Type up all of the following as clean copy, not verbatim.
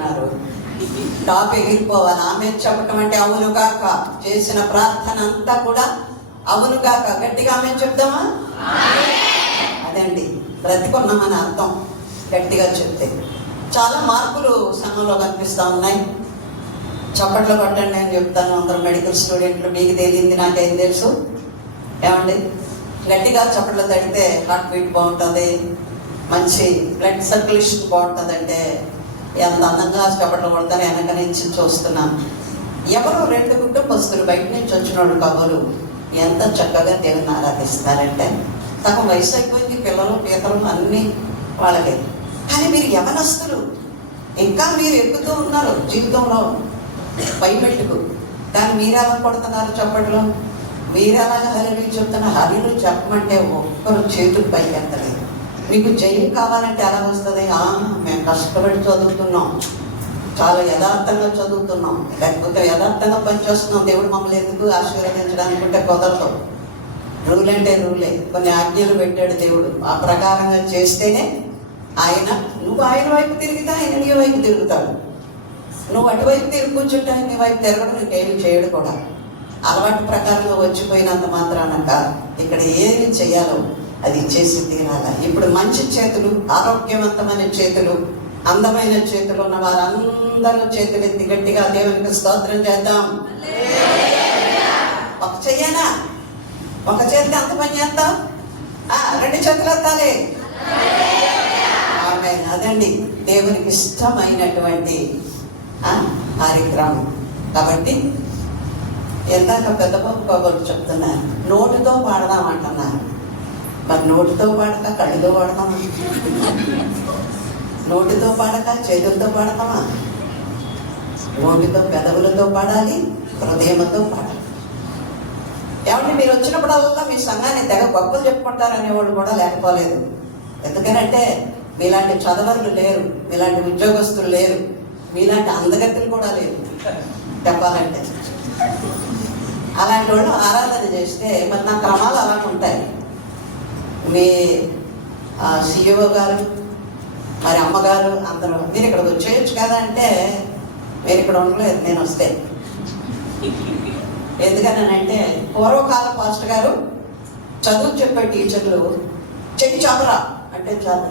చెప్తున్నారు. టాప్ ఎగిరిపోవాలి. ఆమె చెప్పటం అంటే అవును కాక, చేసిన ప్రార్థన అంతా కూడా అవును కాక. గట్టిగా ఆమె చెప్దామా? అదండి బ్రతికున్నామని అర్థం. గట్టిగా చెప్తే చాలా మార్పులు సంఘంలో కనిపిస్తూ ఉన్నాయి. చప్పట్లు కొట్టండి అని చెప్తాను. అందరూ మెడికల్ స్టూడెంట్లు, మీకు తెలియంది నాకేం తెలుసు. ఏమండి, గట్టిగా చప్పట్లు తడితే హార్ట్ బీట్ బాగుంటుంది, మంచి బ్లడ్ సర్క్యులేషన్ బాగుంటుంది. అంటే ఎంత అందంగా చప్పట్లు కొడతాను వెనక నుంచి చూస్తున్నాను. ఎవరో 2 కుటుంబస్తులు బయట నుంచి వచ్చిన వాళ్ళు కబులు ఎంత చక్కగా దేవుని ఆరాధిస్తారంటే, తమ వయసు అయిపోయింది, పిల్లలు పీతలు అన్నీ వాళ్ళకే. కానీ మీరు యవనస్తులు, ఇంకా మీరు ఎక్కుతూ ఉన్నారు జీవితంలో పైమెట్టుకు. కానీ మీరెలా కొడుతున్నారు చప్పట్లో? మీరెలాగా హల్లెలూయా చెప్తున్నారు? హల్లెలూయా చెప్పమంటే ఒక్కరు చేతులు పైకి ఎత్తలేదు. మీకు జయం కావాలంటే ఎలా వస్తుంది? మేము కష్టపడి చదువుతున్నాం, చాలా యథార్థంగా చదువుతున్నాం, లేకపోతే యథార్థంగా పనిచేస్తున్నాం, దేవుడు మమ్మల్ని ఎందుకు ఆశీర్వదించడానికి ఉంటే కుదరదు. రూల్ అంటే రూలే, కొన్ని ఆజ్ఞలు పెట్టాడు దేవుడు. ఆ ప్రకారంగా చేస్తేనే నువ్వు ఆయన వైపు తిరిగితే ఆయన నీ వైపు తిరుగుతాడు. నువ్వు అటువైపు తిరిగి కూర్చుంటే నీ వైపు తిరగడం నీకేమి చేయడు కూడా. అలవాటు ప్రకారంగా వచ్చిపోయినంత మాత్రాన కాదు. ఇక్కడ ఏమి చేయాలో అది చేసి తీరాల. ఇప్పుడు మంచి చేతులు, ఆరోగ్యవంతమైన చేతులు, అందమైన చేతులు ఉన్న వారందరూ చేతులు ఎత్తి గట్టిగా దేవునికి స్తోత్రం చేద్దాం. ఒక చెయ్యనా? ఒక చేతి అంత పని చేద్దాం. 2 చేతులు ఎత్తాలి. అదండి దేవునికి ఇష్టమైనటువంటి కార్యక్రమం. కాబట్టి ఎందాక పెద్ద బాబు చెప్తున్నారు, నోటితో పాడదాం అంటున్నారు. మరి నోటితో పాడక కళ్ళుతో పాడదామా? నోటితో పాడక చేతులతో పాడతామా? నోటితో పెదవులతో పాడాలి, హృదయంతో పాడాలి. ఏమంటే మీరు వచ్చినప్పుడల్లా మీ సంఘాన్ని తెగ గొప్పలు చెప్పుకుంటారనేవాళ్ళు కూడా లేకపోలేదు. ఎందుకనంటే మీలాంటి చదవరులు లేరు, మీలాంటి ఉద్యోగస్తులు లేరు, మీలాంటి అందగతులు కూడా లేరు చెప్పాలంటే. అలాంటి వాళ్ళు ఆరాధన చేస్తే మరి నా క్రమాలు అలాగే ఉంటాయి. మీ సిఇఓ గారు, మరి అమ్మగారు అందరూ మీరు ఇక్కడికి వచ్చేయచ్చు కదా అంటే, మీరు ఇక్కడ ఉండలేదు నేను వస్తే. ఎందుకనంటే పూర్వకాల పాస్టర్ గారు చదువు చెప్పే టీచర్లు చెయ్యి చాపరా అంటే చాలు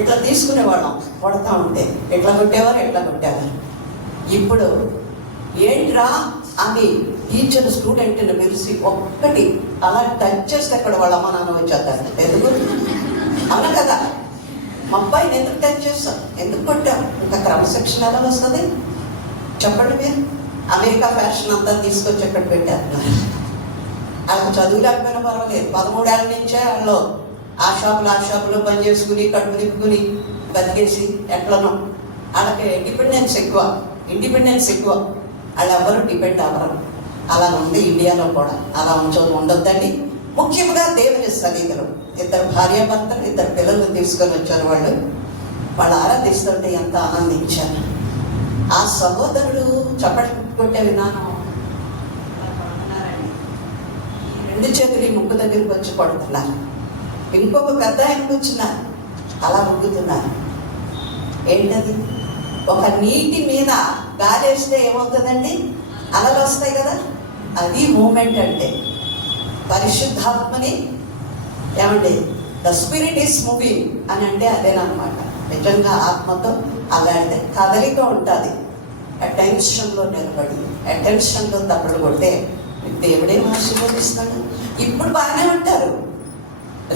ఇట్లా తీసుకునేవాళ్ళం, కొడతా ఉంటే ఎట్లా కొట్టేవారు, ఎట్లా కొట్టేవారు. ఇప్పుడు ఏంట్రా అని టీచర్ స్టూడెంట్ని పిలిచి ఒక్కటి అలా టచ్ చేస్తే అక్కడ వాళ్ళ అమ్మ నాన్న వచ్చేస్తారు. ఎందుకు? అవునా కదా? మా అబ్బాయిని ఎందుకు టచ్ చేస్తాం, ఎందుకు కొట్టాం? ఇంకా క్రమశిక్షణ ఎలా వస్తుంది చెప్పండి మీరు? అమెరికా ఫ్యాషన్ అంతా తీసుకొచ్చి ఎక్కడ పెట్టారు. వాళ్ళకి చదువు లేకపోయినా పర్వాలేదు, 13 ఏళ్ళ నుంచే వాళ్ళు ఆ షాపులో పని చేసుకుని కడుపు నింపుకుని బతికేసి ఎట్లనో వాళ్ళకి ఇండిపెండెన్స్ ఎక్కువ. వాళ్ళు ఎవరు డిపెండ్ అవ్వరు. అలా ఉంది ఇండియాలో కూడా. అలా ఉండొద్దండి. ముఖ్యంగా దేవుని సన్నిధిలో 2 భార్యాభర్తలు 2 పిల్లలు తీసుకొని వచ్చారు. వాళ్ళు ఆరాధిస్తుంటే ఎంత ఆనందించారు. ఆ సహోదరుడు చప్పట్లు కొట్టే విధానం, 2 చేతులు ముక్కు దగ్గరికి వచ్చి కొడుతున్నారు. ఇంకొక పెద్ద ఆయన కూర్చున్నారు, అలా ముగ్గుతున్నారు. ఏంటది? ఒక నీటి మీద గాలేస్తే ఏమవుతుందండి? అలలు వస్తాయి కదా, అది మూమెంట్ అంటే. పరిశుద్ధాత్మని ఏమండి, ద స్పిరిట్ ఈస్ మూవింగ్ అని అంటే అదేనమాట. నిజంగా ఆత్మతో అలాంటి కదలిక ఉంటుంది. అటెన్షన్లో నిలబడి అటెన్షన్లో తప్పుడు కొడితే దేవుడేం ఆశీర్వదిస్తాడు. ఇప్పుడు బాగానే ఉంటారు,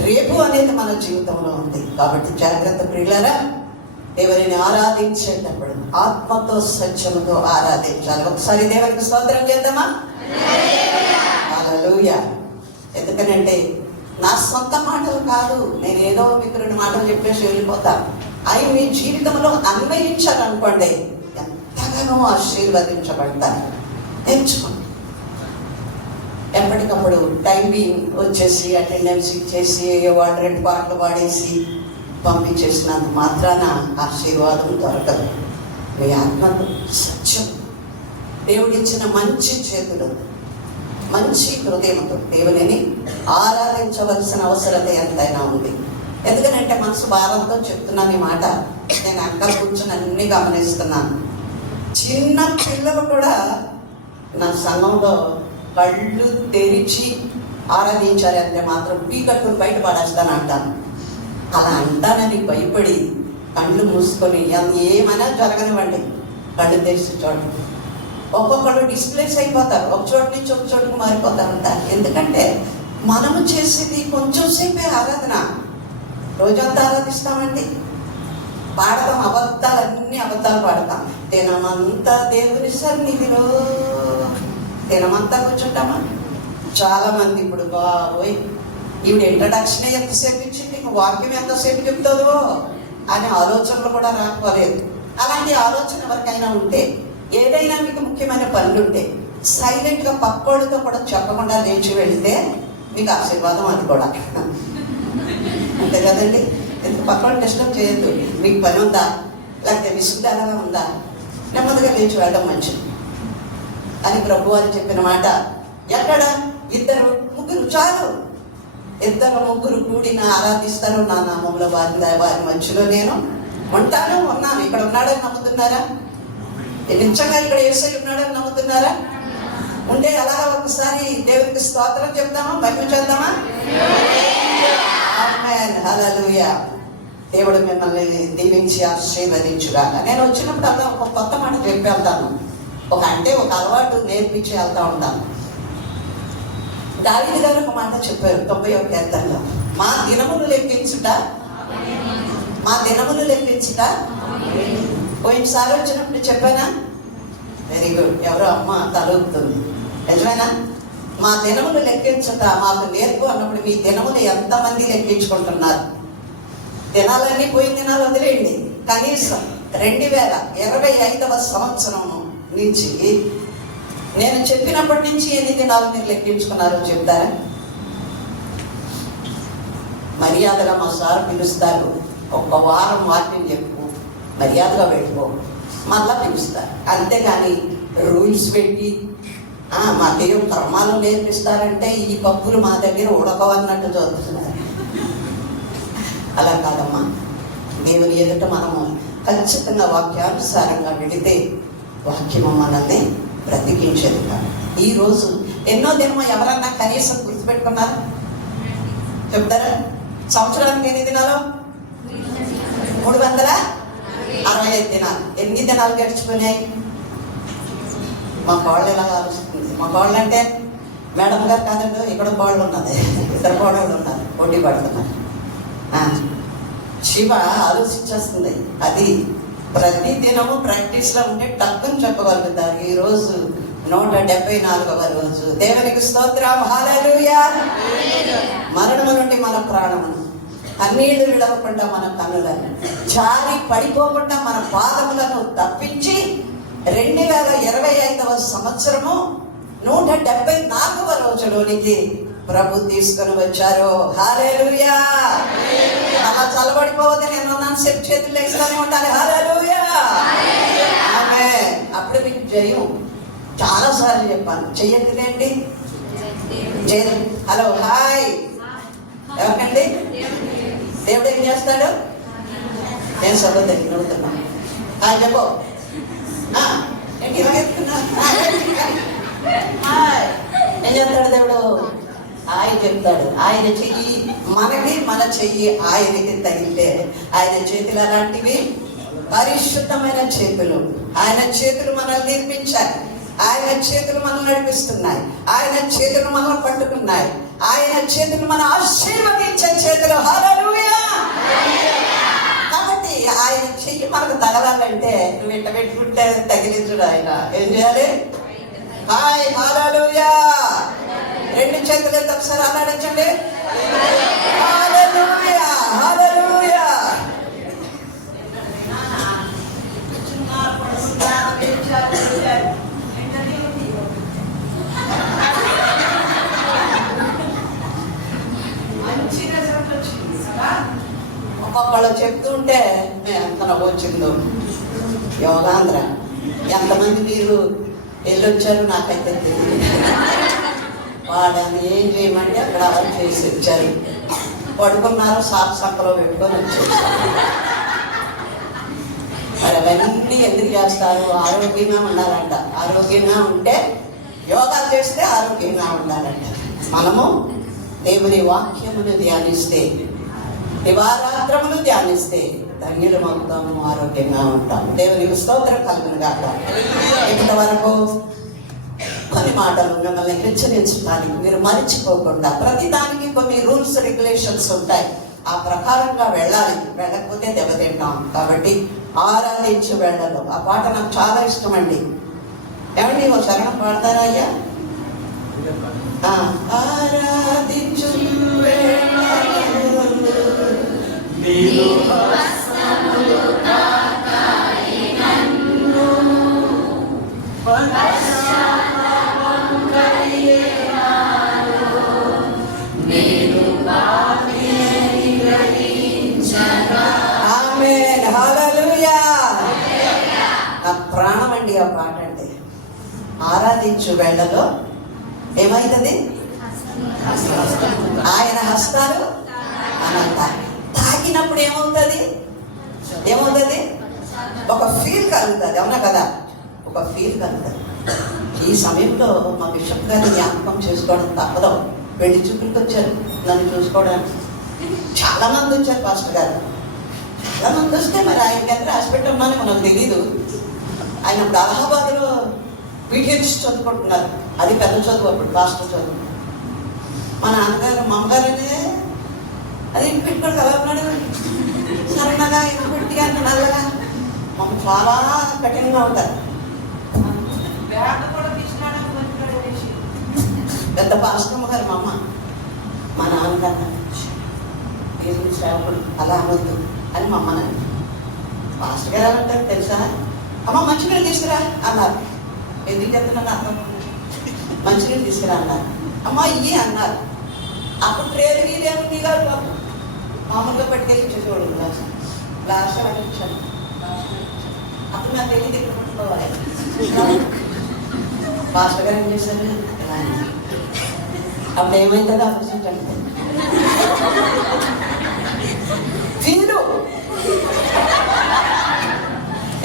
రేపు అనేది మన జీవితంలో ఉంది. కాబట్టి జాగ్రత్త ప్రియులారా. దేవుని ఆరాధించేటప్పుడు ఆత్మతో సత్యముతో ఆరాధించాలి. ఒకసారి దేవునికి స్తోత్రం చేద్దామా? హల్లెలూయా. ఎందుకనంటే నా సొంత మాటలు కాదు, నేను ఏదో మీకు 2 మాటలు చెప్పేసి వెళ్ళిపోతాను. అవి మీ జీవితంలో అన్వయించాలనుకోండి, ఎంతగానో ఆశీర్వదించబడతారు. నేర్చుకోండి. ఎప్పటికప్పుడు టైమింగ్ వచ్చేసి అటెండెన్స్ ఇచ్చేసి 2 పాటలు పాడేసి పంపించేసినంత మాత్రాన ఆశీర్వాదం దొరకదు. మీ ఆత్మకు సత్యం, దేవుడిచ్చిన మంచి చేతులు, మంచి హృదయంతో దేవుని ఆరాధించవలసిన అవసరత ఎంతైనా ఉంది. ఎందుకంటే మనసు భారంతో చెప్తున్నాను ఈ మాట. నేను అక్కడ కూర్చొని అన్ని గమనిస్తున్నాను. చిన్న పిల్లలు కూడా నా సంఘంలో కళ్ళు తెరిచి ఆరాధించాలి అంటే మాత్రం పీకట్టును బయట పడేస్తాను అంటాను. అలా అంటానని భయపడి కళ్ళు మూసుకొని ఏమైనా జరగనివ్వండి, కళ్ళు తెరిచి చూడండి. ఒక్కొక్కళ్ళు డిస్ప్లేస్ అయిపోతారు, ఒక చోటు నుంచి ఒక చోటుకు మారిపోతారు ఉంటారు. ఎందుకంటే మనము చేసేది కొంచెం సేపే ఆరాధన. రోజంతా ఆరాధిస్తామండి, పాడతాం, అబద్ధాలన్నీ అబద్ధాలు పాడతాం. దినమంతా దేవుని సన్నిధిలో దినమంతా కూర్చుంటామా? చాలా మంది ఇప్పుడు బాబోయ్ ఈవిడ ఇంట్రడక్షన్ ఎంతసేపు ఇచ్చింది, వాక్యం ఎంతసేపు చెప్తుందో అనే ఆలోచనలు కూడా రాకపోలేదు. అలాంటి ఆలోచన ఎవరికైనా ఉంటే, ఏదైనా మీకు ముఖ్యమైన పనులు ఉంటే సైలెంట్గా పక్కోళ్ళతో కూడా చెప్పకుండా లేచి వెళితే మీకు ఆశీర్వాదం. అది కూడా అంతే కదండి. ఎందుకు పక్కన డిస్టర్బ్ చేయొద్దు. మీకు పని ఉందా, లేకపోతే విసుగుదలగా ఉందా, నెమ్మదిగా లేచి వెళ్ళడం మంచిది అని ప్రభు అని చెప్పిన మాట. ఎక్కడ 2-3 చాలు, 2-3 కూడిన ఆరాధిస్తారు నా నామంలో, వారి మధ్యలో నేను ఉంటాను, ఉన్నాను. ఇక్కడ ఉన్నాడని నమ్ముతున్నారా? నిజంగా ఇక్కడ యేసయ్య ఉన్నాడని నమ్ముతున్నారా? ఉండే అలాగా ఒకసారి దేవునికి స్తోత్రం చెప్తామా, మహిమ చేద్దామా? ఆమేన్, హల్లెలూయా. దేవుడు మిమ్మల్ని దీవించి ఆశీర్వదించుగాక. నేను వచ్చినప్పుడు అలా ఒక కొత్త మాట చెప్పి వెళ్తాను, ఒక అలవాటు నేర్పించి వెళ్తా ఉంటాను. దావీదు గారు ఒక మాట చెప్పారు 91వ కీర్తనలో, మా దినములు లెక్కించుట. పోయినసారి వచ్చినప్పుడు చెప్పానా? Very good. ఎవరో అమ్మ తలుపుతుంది, నిజమేనా? మా దినములు లెక్కించుట మాకు నేర్పు అన్నప్పుడు మీ దినములు ఎంతమంది లెక్కించుకుంటున్నారు? దినాలన్నీ పోయిన దినాలు వదిలేయండి, కనీసం 2025వ సంవత్సరం నుంచి నేను చెప్పినప్పటి నుంచి ఎన్ని దినాలు మీరు లెక్కించుకున్నారో చెప్తారా? మర్యాదగా మా సార్ పిలుస్తారు, ఒక వారం వాక్యం చెప్పు, మర్యాదగా పెట్టుకో, మళ్ళా పిలుస్తారు. అంతేగాని రూల్స్ పెట్టి మాకేం కర్మాలు నేర్పిస్తారంటే ఈ పప్పులు మా దగ్గర ఉడకవన్నట్టు చదువుతున్నారు. అలా కాదమ్మా, దేవుని ఎదుట మనము ఖచ్చితంగా వాక్యానుసారంగా వెళితే వాక్యము మనల్ని బ్రతికించేది కాదు. ఈరోజు ఎన్నో దినమో ఎవరన్నా కనీసం గుర్తుపెట్టుకున్నారా? చెప్తారా? సంవత్సరానికి ఎన్ని దినాలు? 365 దినాలు. ఎన్ని దినాలు గడిచిపోయినాయి? మా కోళ్ళు ఎలా ఆలోచిస్తుంది? మా కోళ్ళు అంటే మేడం గారు కాదండి, ఇక్కడ కోళ్ళు ఉన్నది, 2 కోడళ్ళు ఉన్నారు, పోటీ పడుతున్నారు. శివ ఆలోచించేస్తుంది. అది ప్రతి దినము ప్రాక్టీస్లో ఉంటే టక్కుని చెప్పగలుగుతారు. ఈరోజు 174వ రోజు. దేవునికి స్తోత్రం, హల్లెలూయా. మరణము నుండి మన ప్రాణమును, కన్నీళ్లు విడవకుండా మన కన్నులను, జారి పడిపోకుండా మన పాదములను తప్పించి 2025వ సంవత్సరము 174వ రోజులోనికి ప్రభు తీసుకొని వచ్చారు. హల్లెలూయా. అలా చల్లబడిపోవద్దు, నేను నన్ను సేపు చేతులు వేస్తూనే ఉండాలి. హల్లెలూయా. ఆమేన్. అప్పుడు మీకు జయం. చాలాసార్లు చెప్పాను, చెయ్యట్లేండి. Hello, hi. ఎవరికండి? దేవుడు ఏం చేస్తాడు? నేను సభ్యుని నడుతున్నా. హాయ్ చెప్పు. ఏం చేస్తాడు దేవుడు? ఆయన చెప్తాడు. ఆయన చెయ్యి మనకి, మన చెయ్యి ఆయనకి తగిలితే ఆయన చేతులు అలాంటివి పరిశుద్ధమైన చేతులు. ఆయన చేతులు మనల్ని నిర్మించాయి, ఆయన చేతులు మనం నడిపిస్తున్నాయి, ఆయన చేతులు మనం పట్టుకున్నాయి, ఆయన చేతులు మన ఆశీర్వదించే చేతులు. హల్లెలూయా. కాబట్టి ఆయన చెయ్యి మనకు తగలాలంటే నువ్వు ఇంట పెట్టుకుంటే తగిలించుడు. ఆయన ఏం చేయాలి? హాయ్, హల్లెలూయా. 2 చేతులు ఒకసారి ఆరాధించండి. హల్లెలూయా, హల్లెలూయా. ఒక్కొక్కళ్ళు చెప్తుంటే ఎంత నవ్వొచ్చిందో. యోగాంధ్ర ఎంతమంది మీరు వెళ్ళొచ్చారు నాకైతే తెలియదు. వాళ్ళని ఏం చేయమంటే అక్కడ అలా చేసి వచ్చారు, పడుకున్నారు, సాపు సంకలో పెట్టుకొని వచ్చేసారు. మరి అవన్నీ ఎందుకు చేస్తారు? ఆరోగ్యంగా ఉండాలంట. ఆరోగ్యంగా ఉంటే యోగా చేస్తే ఆరోగ్యంగా ఉండాలంట. మనము దేవుని వాక్యమును ధ్యానిస్తే, దివారాత్రములు ధ్యానిస్తే ధన్యులమవుతాము, ఆరోగ్యంగా ఉంటాం. దేవునికి స్తోత్రం కలుగును గాక. ఇంతవరకు కొన్ని మాటలు మిమ్మల్ని హెచ్చరించడానికి, మీరు మర్చిపోకుండా, ప్రతిదానికి కొన్ని రూల్స్ రెగ్యులేషన్స్ ఉంటాయి, ఆ ప్రకారంగా వెళ్ళాలి. వెళ్ళకపోతే దెబ్బతింటాం. కాబట్టి ఆరాధించి వెళ్ళదు. ఆ పాట నాకు చాలా ఇష్టం అండి. ఏమండి ఓ శరణం పాడతారా అయ్యా? ఆరాధించు ఆమేన్, హల్లెలూయా. నా ప్రాణం అండి ఆ పాట అంటే. ఆరాధించు వేళలో ఏమైతుంది? ఆయన హస్తాలు అనంత తాకినప్పుడు ఏమవుతుంది? ఒక ఫీల్ కలుగుతుంది. అవునా కదా? ఒక ఫీల్ కలుగుతుంది. ఈ సమయంలో మా బిషప్ గారిని జ్ఞాపకం చేసుకోవడం తప్పదు. పెళ్లి చూపులకు వచ్చారు నన్ను చూసుకోవడానికి. చాలా మంది వచ్చారు పాస్టర్ గారు. చాలా మంది వస్తే మరి ఆయనకి ఎంత హాస్పిటల్ ఉన్నానో మనకు తెలీదు. ఆయన ఇప్పుడు అలహాబాద్లో పీటీఎస్ చదువుకుంటున్నారు. అది పెద్ద చదువు, అప్పుడు పాస్టర్ చదువు. మా నాన్నగారు మా అమ్మగారనే అది ఇంటి పెట్టుకోడు ఎలా ఉన్నాడు, సన్నగా ఇంటి పెట్టి అంత నల్లగా. మమ్మ చాలా కఠినంగా ఉంటారు. పెద్ద పాస్టమ్మ గారు మా అమ్మ. మా నాన్నగారు సేవకుడు అలా అనొద్దు అని మా అమ్మ నాన్న. పాస్టర్ గారు ఏమంటారు తెలుసా? అమ్మ మంచినీళ్ళు తీసుకురా అన్నారు. ఎందుకు చెప్తున్నాను అర్థం. మంచినీళ్ళు తీసుకురా అన్నారు. అమ్మ ఇయ్యి అన్నారు. అప్పుడు ట్రేలు గీలేముంది కాదు బాబు, మామూలుగా పట్టుకెళ్ళి ఇచ్చేసేవాడు. గ్లాస్ అని ఇచ్చాను. అప్పుడు నాకు తెలియదు ఎక్కడ పట్టుకోవాలి. పాస్టర్ గారు ఏం చేశారు? అప్పుడు ఏమైందో ఆలోచించండి. ఫీలు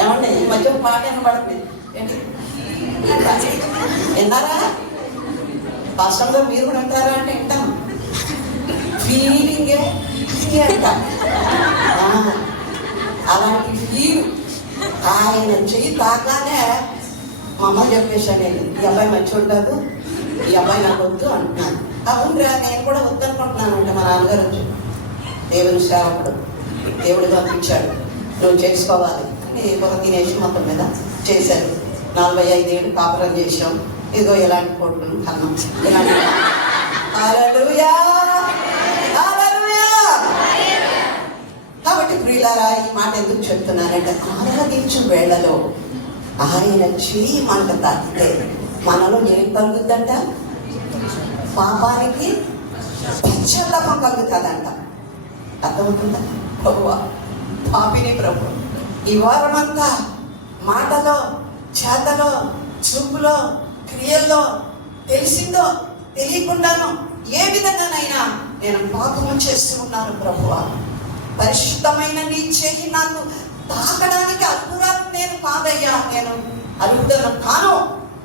ఏమండి ఈ మధ్య పాట వినబడుతుంది ఏంటి? విన్నారా? పాస్టర్లో మీరు కూడా అంటారా అంటే వింటాను. ఫీలింగే అంట. అలాంటి ఫీల్ ఆయన చెయ్యి తాకానే మా అమ్మ చెప్పేశాను, నేను ఈ అబ్బాయి మంచోడు కాదు, ఈ అబ్బాయి నాకు వద్దు అంటున్నాను. అవునురా నేను కూడా వద్దనుకుంటున్నాను అంటే మా నాన్నగారు వచ్చి, దేవుని సేవకుడు, దేవుడు పంపించాడు, నువ్వు చేసుకోవాలి అని ఒక తినేసి మొత్తం మీద చేశారు. 45 ఏళ్ళు కాపురం చేసాం. ఇదిగో ఇలాంటి కోట్లు కన్నాం. ఇలాంటి హల్లెలూయా, హల్లెలూయా. కాబట్టి ప్రియులారా, ఈ మాట ఎందుకు చెప్తున్నానంటే, ఆరాధించు వేళలో ఆయన చెయ్యి మనకు తాకితే మనలో ఏం కలుగుద్దంట? పాపానికి పశ్చాత్తాపం కలుగుతుందంట. అర్థమవుతుందా? ప్రభువా, పాపిని ప్రభు ఈ వారమంతా మాటలో, చేతలో, చూపులో, క్రియల్లో, తెలిసిందో తెలియకుండానో ఏ విధంగానైనా నేను పాపము చేస్తూ ఉన్నాను ప్రభువా. పరిశుద్ధమైన నీ చెయ్యి నాకు తాకడానికి అర్హురాలు నేను కాదయ్యా, నేను అర్హుడను కాను.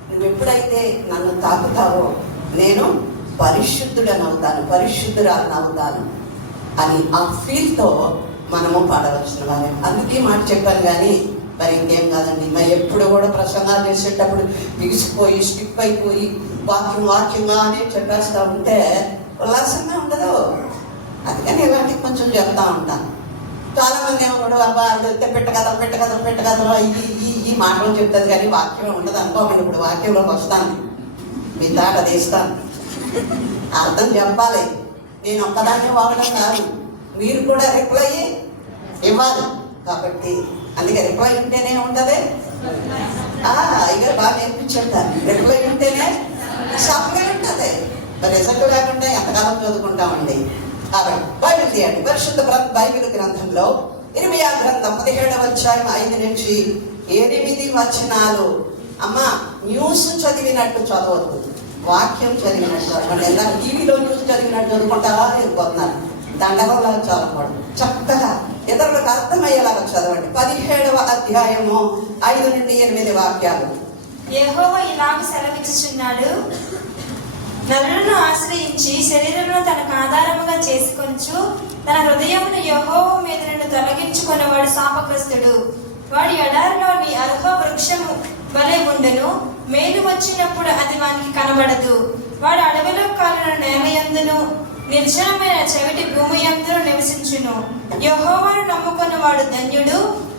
నువ్వు ఎప్పుడైతే నన్ను తాకుతావో నేను పరిశుద్ధుడనవుతాను, పరిశుద్ధురాలనవుతాను అని ఆ ఫీల్తో మనము పాడవలసిన వారే. అందుకే మాట చెప్పాను కానీ మరి ఇంకేం కాదండి. మరి ఎప్పుడు కూడా ప్రసంగాలు చేసేటప్పుడు బిగిసిపోయి స్టిక్ అయిపోయి వాక్యంగా అని చెప్పేస్తూ ఉంటే ఉల్లాసంగా ఉండదు. అందుకని ఇలాంటివి కొంచెం చెప్తా ఉంటాను. చాలా మంది ఏమో కూడా అబ్బా పెట్టగదలు ఈ మాటలు చెప్తుంది కానీ వాక్యం ఉండదు అనుకోమండి. ఇప్పుడు వాక్యంలోకి వస్తాను, మీ దాట తీస్తాను, అర్థం చెప్పాలి. నేను ఒక్కదాన్ని వాగడం కాదు, మీరు కూడా రిప్లై ఇవ్వాలి. కాబట్టి అందుకే రిప్లై ఉంటేనే ఉంటుంది. ఇక బాగా నేర్పించుంటారు. రిప్లై ఉంటేనే సప్లై ఉంటుంది. రిజల్ట్ లేకుండా ఎంతకాలం చదువుకుంటామండి. కాబట్టి బైబిల్ తీయండి. పరిశుద్ధ బైబిల్ గ్రంథంలో 20వ గ్రంథం 17వ అధ్యాయం 5 నుంచి 8 వచనాలు. అమ్మ న్యూస్ చదివినట్టు చదవద్దు, వాక్యం చదివినట్టు చదవండి. ఎలా టీవీలో న్యూస్ చదివినట్టు చదువుకుంటారా? వెళ్ళిపోతున్నారు. దండగంలాగా చదవకూడదు. చక్కగా ఇతరులకు అర్థమయ్యేలాగా చదవండి. 17వ అధ్యాయము 5 నుండి 8 వాక్యాలు. యెహోవా ఇలాగ సెలవిచ్చుచున్నాడు, నరులను ఆశ్రయించి శరీరమును తనకు ఆధారముగా చేసుకొనుచు తన హృదయమును యెహోవా మీద నుండి తొలగించుకున్నవాడు శాపగ్రస్తుడు. వాడి ఎడారిలోని అర్హ వృక్షము వలె ఉండెను, మేలు వచ్చినప్పుడు అది వానికి కనబడదు. వాడు అడవిలో కాలిన నేలయందును నిర్జనమైన చెవిటి భూమి యందును నివసించును. యెహోవాను నమ్ముకున్న వాడు ధన్యుడు,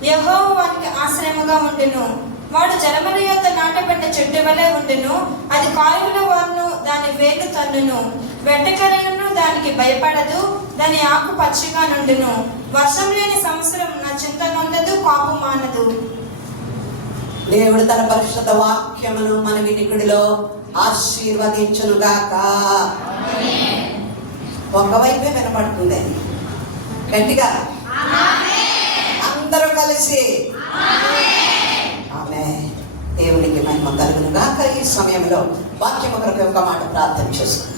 యెహోవా వానికి ఆశ్రయముగా ఉండును. వాడు జలముల యొద్ద నాటబడిన చెట్టు వలె ఉండును, అది కాలువల వారును దాని వేర్లు తన్నును. వెంటకరను దానికి భయపడదు, దాని ఆకు పచ్చిగా నుండును. వర్షం లేని సంవత్సరం నా చింత నొందదు, కాపు మానదు. దేవుడు తన పరిశుద్ధ వాక్యమును మన వినికిడిలో ఆశీర్వదించునుగాక. ఒకవైపే వినపడుతుంది, గట్టిగా అందరూ కలిసి ఆమె. దేవునికి మహిమ కలుగునుగాక. ఈ సమయంలో వాక్యము కొరకు ఒక మాట ప్రార్థన చేసుకుందాం.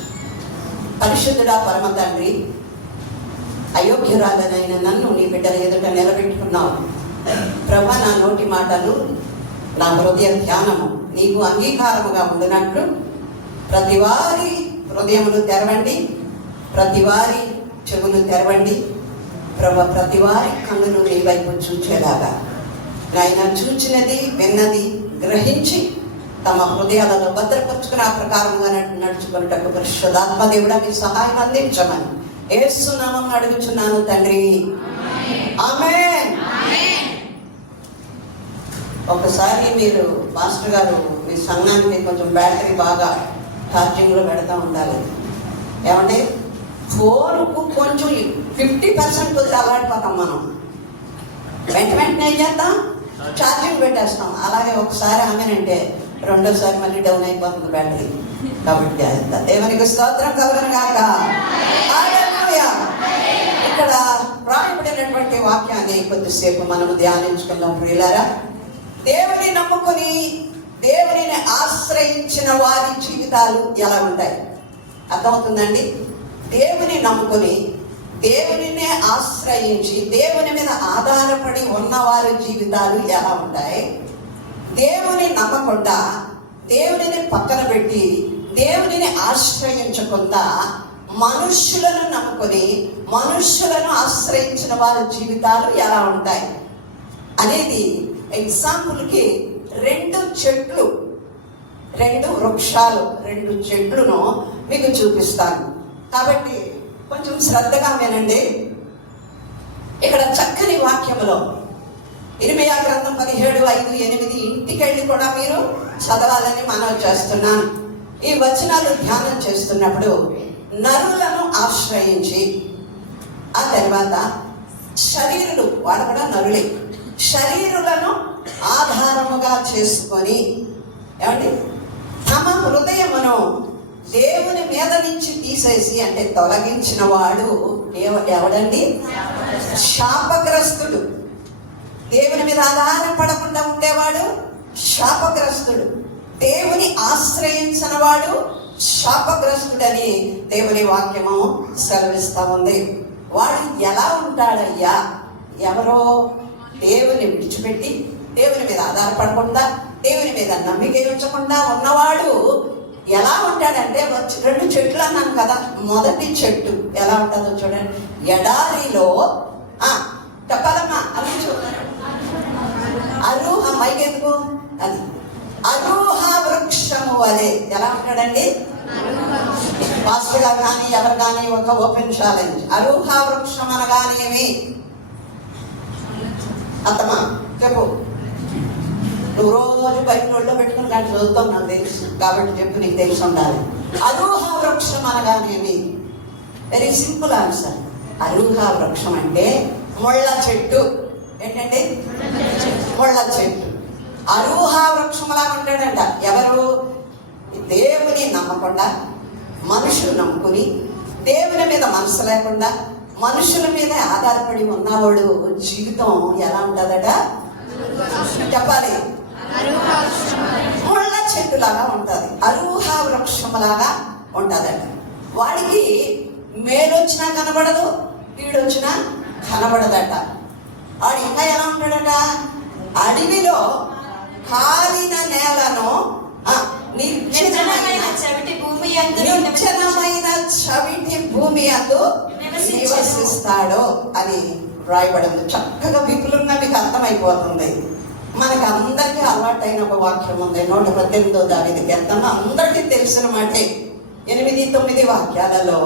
పరిశుద్ధుడా పరమ తండ్రి, అయోగ్యురాలనైన నన్ను నీ బిడ్డల ఎదుట నిలబెట్టుకున్నావు ప్రభా. నా నోటి మాటలు, నా హృదయ ధ్యానము నీకు అంగీకారముగా ఉండినట్లు ప్రతి వారి హృదయములు తెరవండి, ప్రతి వారి చెవులు తెరవండి ప్రభా. ప్రతి వారి కన్నులు నీ వైపు చూచేలాగా నాయన చూచినది విన్నది గ్రహించి తమ హృదయాలలో భద్రపరుచుకుని ఆ ప్రకారంగా నడుచుకున్నట్టు పరిశుద్ధాత్మ దేవుడా మీ సహాయం అందించమని యేసు నామమున అడుగుచున్నాను తండ్రి, ఆమేన్. ఒకసారి మీరు మాస్టర్ గారు మీ సంఘానికి కొంచెం బ్యాటరీ బాగా ఛార్జింగ్లో పెడతా ఉండాలి. ఏమంటే ఫోన్కు కొంచెం 50% వదిలి అలవాటుపోతాం మనం. వెంటనే ఏం చేస్తాం, ఛార్జింగ్ పెట్టేస్తాం. అలాగే ఒకసారి ఆమెనంటే రెండోసారి మళ్ళీ డౌన్ అయిపోతుంది బ్యాటరీ. కాబట్టి దేవునికి స్తోత్రం కలుగును గాక. హల్లెలూయా. ఇక్కడ రాయబడినటువంటి వాక్యాన్ని కొద్దిసేపు మనం ధ్యానించుకుందాం ప్రియులారా. దేవుని నమ్ముకుని దేవునిని ఆశ్రయించిన వారి జీవితాలు ఎలా ఉంటాయి అర్థమవుతుందండి. దేవుని నమ్ముకుని దేవునినే ఆశ్రయించి దేవుని మీద ఆధారపడి ఉన్నవారి జీవితాలు ఎలా ఉంటాయి. దేవుని నమ్మకుండా దేవునిని పక్కన పెట్టి దేవునిని ఆశ్రయించకుండా మనుష్యులను నమ్ముకొని మనుష్యులను ఆశ్రయించిన వారి జీవితాలు ఎలా ఉంటాయి అనేది ఎగ్జాంపుల్కి 2 చెట్లు, 2 వృక్షాలు, 2 చెట్లను మీకు చూపిస్తాను. కాబట్టి కొంచెం శ్రద్ధగా వినండి. ఇక్కడ చక్కని వాక్యములో ఇర్మీయా గ్రంథం 17:5-8 ఇంటికి వెళ్ళి కూడా మీరు చదవాలని మనవి చేస్తున్నాను. ఈ వచనాలు ధ్యానం చేస్తున్నప్పుడు నరులను ఆశ్రయించి ఆ తర్వాత శరీరులు, వాడు కూడా నరులే, శరీరులను ఆధారముగా చేసుకొని ఏమండి తమ హృదయమును దేవుని మీద నుంచి తీసేసి అంటే తొలగించిన వాడు ఎవడండి? శాపగ్రస్తుడు. దేవుని మీద ఆధారపడకుండా ఉండేవాడు శాపగ్రస్తుడు. దేవుని ఆశ్రయించిన వాడు శాపగ్రస్తుడని దేవుని వాక్యము సెలవిస్తా ఉంది. వాడు ఎలా ఉంటాడయ్యా? ఎవరో దేవుని విడిచిపెట్టి దేవుని మీద ఆధారపడకుండా దేవుని మీద నమ్మిక ఉంచకుండా ఉన్నవాడు ఎలా ఉంటాడంటే 2 చెట్లు అన్నాను కదా. మొదటి చెట్టు ఎలా ఉంటుందో చూడండి. ఎడారిలో చెప్పాలమ్మా అలా చూడండి. అరూహ మైకెందుకు అది అరూహ వృక్షము వలె ఎలా ఉంటాడండి? పాస్టర్ గారు కానీ ఎవరు కానీ ఒక ఓపెన్ ఛాలెంజ్. అరూహ వృక్షం అనగానేమి అత్తమా చెప్పు. నువ్వు రోజు బైక్ రోడ్లో పెట్టుకుని కానీ చదువుతావు నాకు తెలుసు కాబట్టి చెప్పు, నీకు తెలిసి ఉండాలి. అరూహ వృక్షం అనగానేమి? Very simple answer. అరూహ వృక్షం అంటే ముళ్ళ చెట్టు. ఏంటంటే ముళ్ళ చెట్టు. అరూహ వృక్షంలా ఉంటాడంట. ఎవరు? దేవుని నమ్మకుండా మనుషులు నమ్ముకుని దేవుని మీద మనసు లేకుండా మనుషుల మీద ఆధారపడి ఉన్నవాడు జీవితం ఎలా ఉంటుందట చెప్పాలి? ముళ్ళ చెట్టులాగా ఉంటుంది. అరూహ వృక్షంలాగా ఉంటుందట. వాడికి మేలొచ్చినా కనబడదు, కీడొచ్చినా కనబడదట. వాడు ఇంకా ఎలా ఉంటాడట, అడవిలో కాలిన నేలను నిర్జనమైన చవిటి భూమి యందు నివసిస్తాడు అని రాయబడింది. చక్కగా విపులంగా మీకు అర్థమైపోతుంది. మనకు అందరికీ అలవాటైన ఒక వాక్యం ఉంది, 118 దావీదు కీర్తన, అందరికీ తెలిసిన మాటే. 8-9 వాక్యాలలో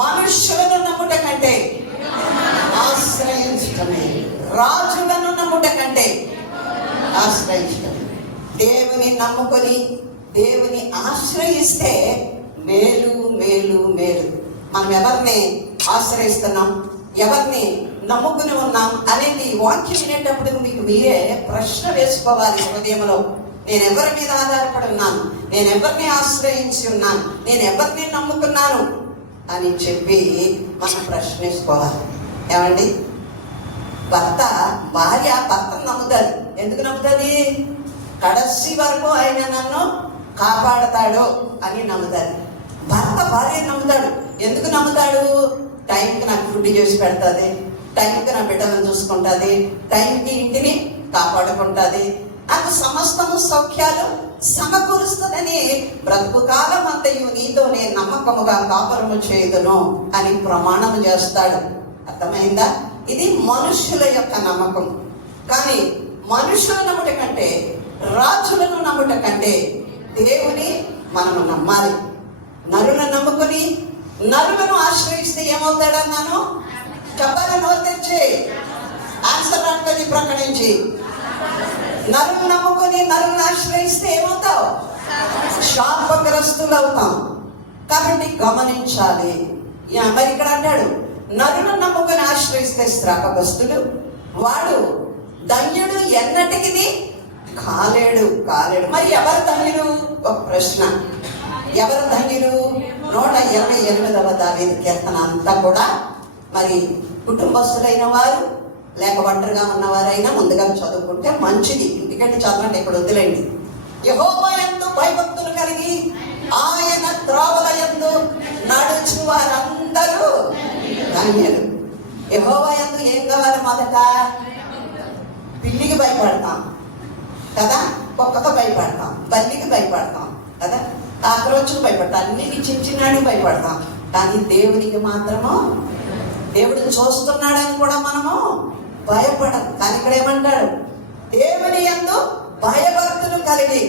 మనుష్యులను నమ్ముట కంటే ఆశ్రయించటమే, రాజులను నమ్ముట కంటే ఆశ్రయించటమే. దేవుని నమ్ముకొని దేవుని ఆశ్రయిస్తే మేలు మేలు మేలు. మనం ఎవరిని ఆశ్రయిస్తున్నాం, ఎవరిని నమ్ముకుని ఉన్నాం అనేది వాక్యం వినేటప్పుడు మీకు మీరే ప్రశ్న వేసుకోవాలి హృదయంలో. నేను ఎవరి మీద ఆధారపడి ఉన్నాను, నేను ఎవరిని ఆశ్రయించి ఉన్నాను, నేను ఎవరిని నమ్ముకున్నాను అని చెప్పి మనం ప్రశ్నించుకోవాలి. ఏమండి, భార్య భర్తను నమ్ముతుంది. ఎందుకు నమ్ముతుంది? కడసి వరకు ఆయన నన్ను కాపాడతాడు అని నమ్ముతుంది. భర్త భార్యను నమ్ముతాడు. ఎందుకు నమ్ముతాడు? టైంకి నాకు ఫుడ్ చేసి పెడుతుంది, టైంకి నా బిడ్డలను చూసుకుంటుంది, టైంకి ఇంటిని కాపాడుకుంటుంది, నాకు సమస్తము సౌఖ్యాలు సమకూరుస్తుందని బ్రతుకు కాలం అంతయు నీతో నేను నమ్మకముగా కాపురము చేయుదును అని ప్రమాణం చేస్తాడు. అర్థమైందా? ఇది మనుషుల యొక్క నమ్మకం. కానీ మనుషుల నమ్ముట కంటే, రాజులను నమ్ముట కంటే దేవుని మనము నమ్మాలి. నరులను నమ్ముకుని నరులను ఆశ్రయిస్తే ఏమవుతాడన్నాను? చెప్పాలి, నోరు తెచ్చి ఆన్సర్ రానుకొని ప్రకటించి. నరులు నమ్ముకొని నరులను ఆశ్రయిస్తే ఏమవుతావు? శాపగ్రస్తులు అవుతాం. కాబట్టి గమనించాలి. మరి ఇక్కడ అంటాడు, నరులను నమ్ముకొని ఆశ్రయిస్తే శాపగ్రస్తుడు, వాడు ధన్యుడు ఎన్నటికి కాలేడు. మరి ఎవరు ధన్యులు? ఒక ప్రశ్న. ఎవరు ధన్యులు? 128వ దావీదు కీర్తన అంతా కూడా మరి కుటుంబస్తులైన వారు లేక ఒంటరిగా ఉన్నవారైనా ముందుగా చదువుకుంటే మంచిది. ఎందుకంటే చదవండి, ఇక్కడ వద్దులేండి. యెహోవా యందు భయభక్తులు కలిగి ఆయన త్రోవల యందు నడుచు వారందరూ ధన్యులు. యెహోవా యందు ఏం కావాలి? మొదట పిల్లికి భయపడతాం కదా, కుక్కతో భయపడతాం, బల్లికి భయపడతాం కదా, కాకరోచుకు భయపడతాం, అన్నిటికీ చిన్నవాడికి భయపడతాం. కానీ దేవునికి మాత్రము, దేవుడు చూస్తున్నాడని కూడా మనము భయపడం. కానీ ఇక్కడ ఏమంటాడు? దేవుని యందు భయభక్తులు కలిగి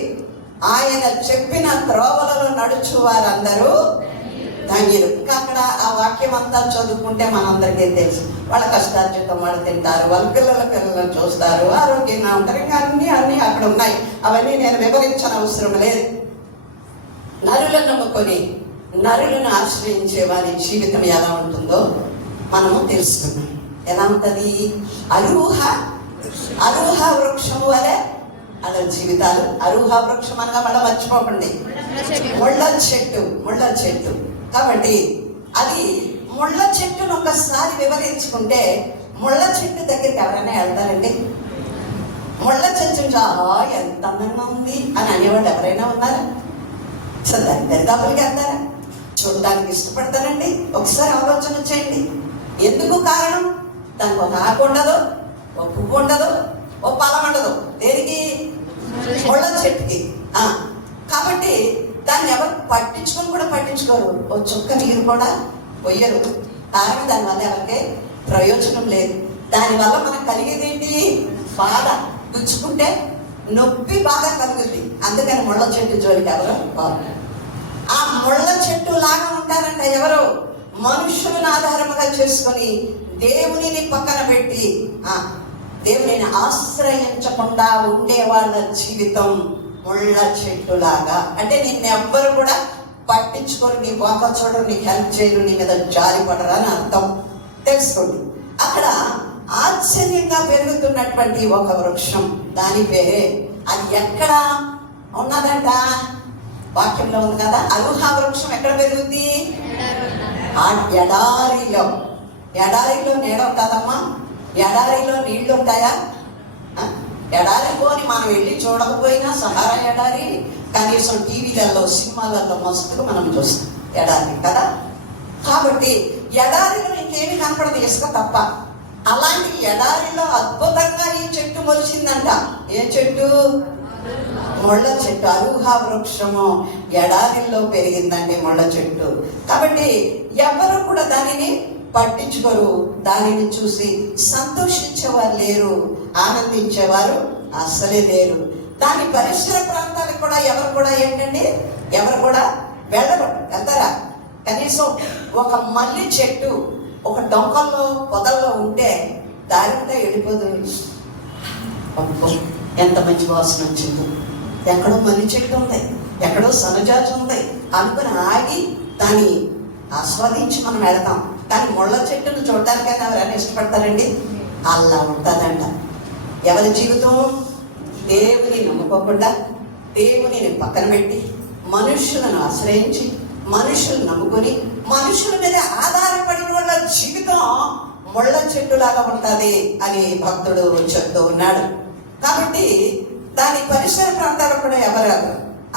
ఆయన చెప్పిన త్రోవలలో నడుచు వారందరూ ధన్యులు. ఇంకా అక్కడ ఆ వాక్యం అంతా చదువుకుంటే మనందరికీ తెలుసు. వాళ్ళ కష్టార్జితం వాళ్ళు తింటారు, వాళ్ళ పిల్లలను చూస్తారు, ఆరోగ్యంగా ఉంటారు, ఇంకా అన్ని అక్కడ ఉన్నాయి. అవన్నీ నేను వివరించిన అవసరం లేదు. నరులను నమ్ముకొని నరులను ఆశ్రయించే వారి జీవితం ఎలా ఉంటుందో మనము తెలుసుకున్నాం. ఎలా ఉంటుంది? అరూహ వృక్షము వలె అలా జీవితాలు. అరూహ వృక్షం అనగా మళ్ళీ మర్చిపోకండి, ముళ్ళ చెట్టు. కాబట్టి అది ముళ్ళ చెట్టును ఒకసారి వివరించుకుంటే, ముళ్ళ చెట్టు దగ్గరికి ఎవరైనా వెళ్తారండి? ముళ్ళ చెట్టు చాలా ఎంత అందంగా ఉంది అని అనేవాళ్ళు ఎవరైనా ఉన్నారా? అసలు దాని దరిదాపులకి వెళ్తారా? చూడటానికి ఇష్టపడతారండి? ఒకసారి ఆలోచన చేయండి. ఎందుకు కారణం? దానికి ఒక ఆకు ఉండదు, ఒక పువ్వు ఉండదు, ఒక ఫలం ఉండదు. దేనికి? ముళ్ళ చెట్టుకి. కాబట్టి దాన్ని ఎవరు పట్టించుకోరు. ఓ చుక్క నీరు కూడా పొయ్యరు. కారణం దానివల్ల ఎవరికి ప్రయోజనం లేదు. దానివల్ల మనకు కలిగేది ఏంటి? బాధ. గుచ్చుకుంటే నొప్పి బాగా కలుగుద్ది. అందుకని ముళ్ళ చెట్టు జోలికి ఎవరు బాగుంటారు. ఆ ముళ్ళ చెట్టు లాగా ఉంటారంట ఎవరు? మనుషులను ఆధారముగా చేసుకొని దేవునిని పక్కన పెట్టి దేవునిని ఆశ్రయించకుండా ఉండే వాళ్ళ జీవితం ముళ్ళ చెట్టు లాగా. అంటే నిన్నెవ్వరు కూడా పట్టించుకొని, నీ బాక చూడరు, నీకు హెల్ప్ చేయరు, నీ మీద జారి పడరా అని అర్థం తెలుసుకోండి. అక్కడ ఆశ్చర్యంగా పెరుగుతున్నటువంటి ఒక వృక్షం, దాని పేరే, అది ఎక్కడ ఉన్నదంట? వాక్యంలో ఉంది కదా. అరుహ వృక్షం ఎక్కడ పెరుగుద్ది? ఆ ఎడారిలో. ఎడారిలో నీడ ఉంటుందమ్మా? ఎడారిలో నీళ్లు ఉంటాయా? ఎడారి పోని మనం వెళ్ళి చూడకపోయినా సహారా ఎడారి కనీసం టీవీలలో సినిమాలలో మస్తుగా మనం చూస్తాం ఎడారి కదా. కాబట్టి ఎడారిలో ఇంకేమి కనపడదు, ఇసుక తప్ప. అలాంటి ఎడారిలో అద్భుతంగా ఈ చెట్టు మొలిచిందంట. ఏ చెట్టు? ముళ్ళ చెట్టు. అరుహా వృక్షము ఎడారిలో పెరిగిందండి, ముళ్ళ చెట్టు. కాబట్టి ఎవరు కూడా దానిని పట్టించుకోరు, దానిని చూసి సంతోషించేవారు లేరు, ఆనందించేవారు అస్సలే లేరు. దాని పరిసర ప్రాంతాలకు కూడా ఎవరు కూడా ఏంటండి, ఎవరు కూడా వెళ్తారా? కనీసం ఒక మల్లి చెట్టు ఒక డొంకల్లో పొదల్లో ఉంటే దారింటే వెళ్ళిపోదు. ఎంత మంచి వాసన వచ్చిందో, ఎక్కడో మల్లి చెట్టు ఉంది, ఎక్కడో సనజాజి ఉంది అనుకుని ఆగి దాన్ని ఆస్వాదించి మనం వెళతాం. కానీ ముళ్ళ చెట్టును చూడడానికైనా ఎవరైనా ఇష్టపడతారండి? అలా ఉంటుందంట ఎవరి జీవితం. దేవుని నమ్ముకోకుండా, దేవునిని పక్కన పెట్టి, మనుషులను ఆశ్రయించి, మనుషులు నమ్ముకొని, మనుషుల మీద ఆధారపడిన వాళ్ళ జీవితం ముళ్ళ చెట్టులాగా ఉంటుంది అని భక్తుడు చెప్తూ ఉన్నాడు. కాబట్టి దాని పరిసర ప్రాంతాలు కూడా ఎవరు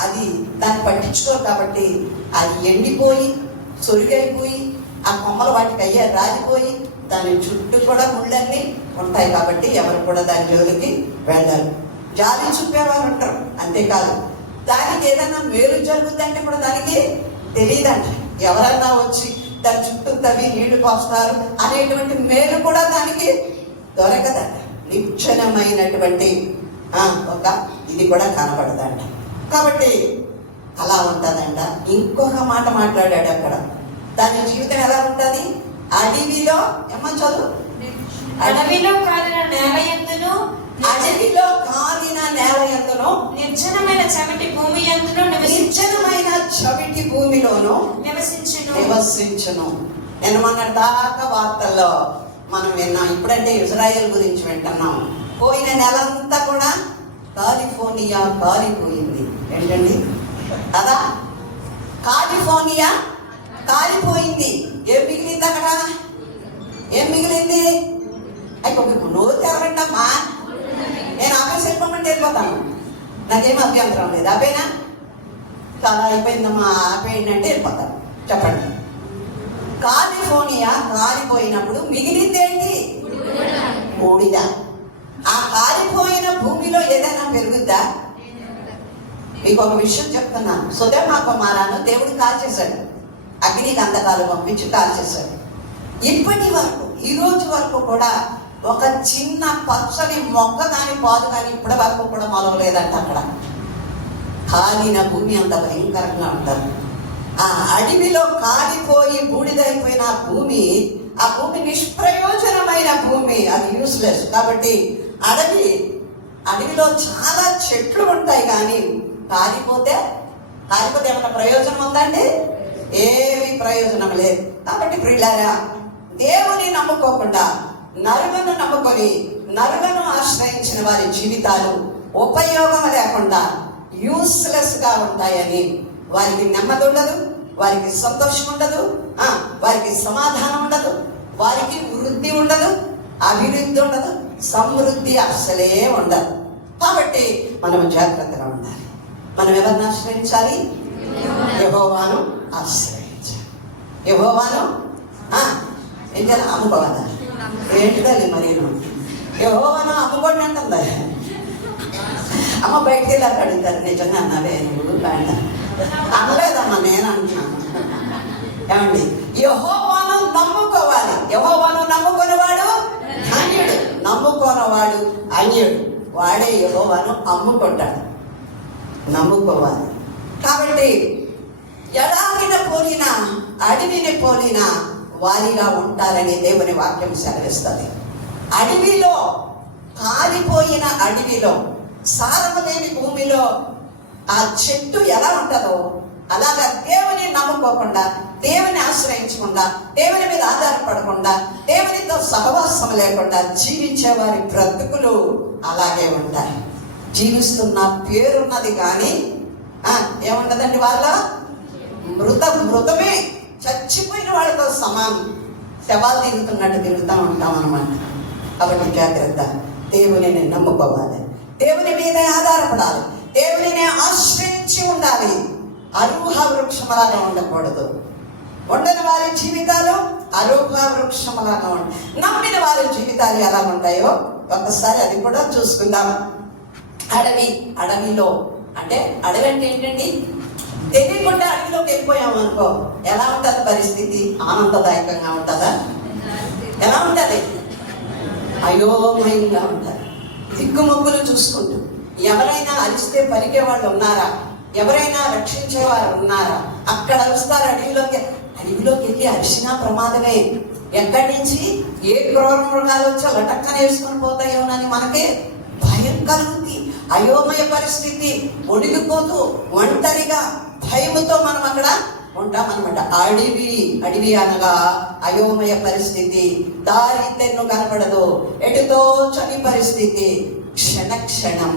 అది దాన్ని పట్టించుకోరు. కాబట్టి అది ఎండిపోయి సొరిగైపోయి ఆ కొమ్మలు వాటికి అయ్యే రాలిపోయి దాని చుట్టూ కూడా ముళ్ళన్నీ ఉంటాయి. కాబట్టి ఎవరు కూడా దాని జోలికి వెళ్ళరు. జాలి చూపేవారు ఉంటారు, అంతేకాదు దానికి ఏదైనా మేలు జరుగుతుందంటే కూడా దానికి తెలియదంట. ఎవరన్నా వచ్చి దాని చుట్టూ తవ్వి నీళ్లు పోస్తారు అనేటువంటి మేలు కూడా దానికి దొరకదంట. నిశ్చలమైనటువంటి ఒక ఇది కూడా కనపడదంట. కాబట్టి అలా ఉంటుందంట. ఇంకొక మాట మాట్లాడాడు అక్కడ, దాని జీవితం ఎలా ఉంటుంది? అడవిలో ఏమని చదువు? అడవిలో కాలిన నేల యందును, అడవిలో కాలిన నేల యందును, నిర్జనమైన చవిటి భూమి యందును, నిర్జనమైన చవిటి భూమిలోను నివసించును. నేను మొన్న దాకా వార్తల్లో మనం విన్నాం. ఇప్పుడంటే ఇజ్రాయెల్ గురించి వింటున్నాం. పోయిన నెలంతా కూడా కాలిఫోర్నియా కాలిపోయింది. ఏంటండి కదా? కాలిఫోర్నియా కాలిపోయింది. ఏం మిగిలింది అక్కడ? ఏం మిగిలింది? అయిపోయి నోరు తెరవంటమ్మా, నేను ఆఫీస్ వెళ్ళిపోమంటే వెళ్ళిపోతాను, నాకేం అభ్యంతరం లేదు. అవేనా చాలా అయిపోయిందమ్మా ఆపేయండి అంటే వెళ్ళిపోతాను. చెప్పండి. కాలిఫోర్నియా కాలిపోయినప్పుడు మిగిలింది ఏంటి? బూడిద. ఆ కాలిపోయిన భూమిలో ఏదైనా పెరుగుద్దా? మీకు ఒక విషయం చెప్తున్నాను. సుధమ కుమారాను దేవుడు కాల్చేశాడు, అగ్ని గంధకాలు పంపించి కాల్చేశాడు. ఇప్పటి వరకు ఈ రోజు వరకు కూడా ఒక చిన్న పచ్చని మొక్క కానీ పాదు కానీ ఇప్పటి వరకు కూడా మొలవలేదంట. అక్కడ కాలిన భూమి అంత భయంకరంగా ఉంటుంది. ఆ అడవిలో కాలిపోయి బూడిదైపోయిన ఆ భూమి నిష్ప్రయోజనమైన భూమి, అది యూస్లెస్. కాబట్టి అడవిలో చాలా చెట్లు ఉంటాయి, కానీ కాలిపోతే ఏమైనా ప్రయోజనం ఉందండి? ఏమీ ప్రయోజనం లేదు. కాబట్టి ప్రియులారా, దేవుని నమ్ముకోకుండా నరులను నమ్ముకొని నరులను ఆశ్రయించిన వారి జీవితాలు ఉపయోగం లేకుండా యూస్లెస్ గా ఉంటాయని, వారికి నెమ్మది ఉండదు, వారికి సంతోషం ఉండదు, వారికి సమాధానం ఉండదు, వారికి వృద్ధి ఉండదు, అభివృద్ధి ఉండదు, సమృద్ధి అస్సలే ఉండదు. కాబట్టి మనం జాగ్రత్తగా ఉండాలి. మనం ఎవరిని ఆశ్రయించాలి? యెహోవాను ఆశ్రయించాలి. యెహోవాను ఏం చేయాలి? అమ్ముకోవాలా? ఏంటిదాలి మరి యెహోవాను అమ్ముకోండి అంటుందా? అమ్మ బయటికి వెళ్ళాక అడుగుతారు, నిజంగా అన్నావే నువ్వు బయట అనలేదమ్మా, నేను అంటున్నాను. ఏమండి? యెహోవాను నమ్ముకోవాలి. యెహోవాను నమ్ముకునేవాడు ధన్యుడు, నమ్ముకోనవాడు అన్యుడు. వాడే యెహోవాను అమ్ముకుంటాడు. నమ్ముకోవాలి. కాబట్టి ఎడారిన పోలిన అడవిని పోలిన వారిగా ఉంటారని దేవుని వాక్యం సెలవిస్తుంది. అడవిలో కాలిపోయిన అడవిలో సారము లేని భూమిలో ఆ చెట్టు ఎలా ఉంటుందో అలాగా దేవుని నమ్ముకోకుండా, దేవుని ఆశ్రయించకుండా, దేవుని మీద ఆధారపడకుండా, దేవునితో సహవాసం లేకుండా జీవించే వారి బ్రతుకులు అలాగే ఉంటాయి. జీవిస్తున్న పేరున్నది కానీ ఏముండదండి, వాళ్ళ మృతమే, చచ్చిపోయిన వాళ్ళతో సమానం, శవాలు తిరుగుతున్నట్టు తిరుగుతూ ఉంటాం అన్నమాట. కాబట్టి జాగ్రత్త. దేవునిని నమ్ముకోవాలి, దేవుని మీద ఆధారపడాలి, దేవునిని ఆశ్రయించి ఉండాలి. అరుహ వృక్షమలాగా ఉండకూడదు. ఉండని వారి జీవితాలు అరూప వృక్షములాగా ఉంటాయి. నమ్మిన వారి జీవితాలు ఎలా ఉంటాయో ఒక్కసారి అది కూడా చూసుకుందాం. అడవిలో అంటే అడవి అంటే ఏంటండి? తెలియకుండా అడవిలోకి వెళ్ళిపోయాము అనుకో, ఎలా ఉంటుంది పరిస్థితి? ఆనందదాయకంగా ఉంటుందా? ఎలా ఉంటుంది? అయోమయంగా ఉంటుంది. దిక్కుమొక్కులు చూసుకుంటూ ఎవరైనా అలిస్తే పలికే వాళ్ళు ఉన్నారా? ఎవరైనా రక్షించేవారు ఉన్నారా? అక్కడ అరుస్తారు. అడవిలోకి వెళ్ళి అరిసినా ప్రమాదమే. ఎక్కడి నుంచి ఏ క్రూర మృగాలు వచ్చి లటక్కన వేసుకొని పోతాయోనని మనకే భయం కలుగుతుంది. అయోమయ పరిస్థితి, ఒడిగిపోతూ ఒంటరిగా భయముతో మనం అక్కడ ఉంటామన్నమాట. అడవి అనగా అయోమయ పరిస్థితి, దారి తెన్ను కనపడదు, ఎటుతో చని పరిస్థితి, క్షణక్షణం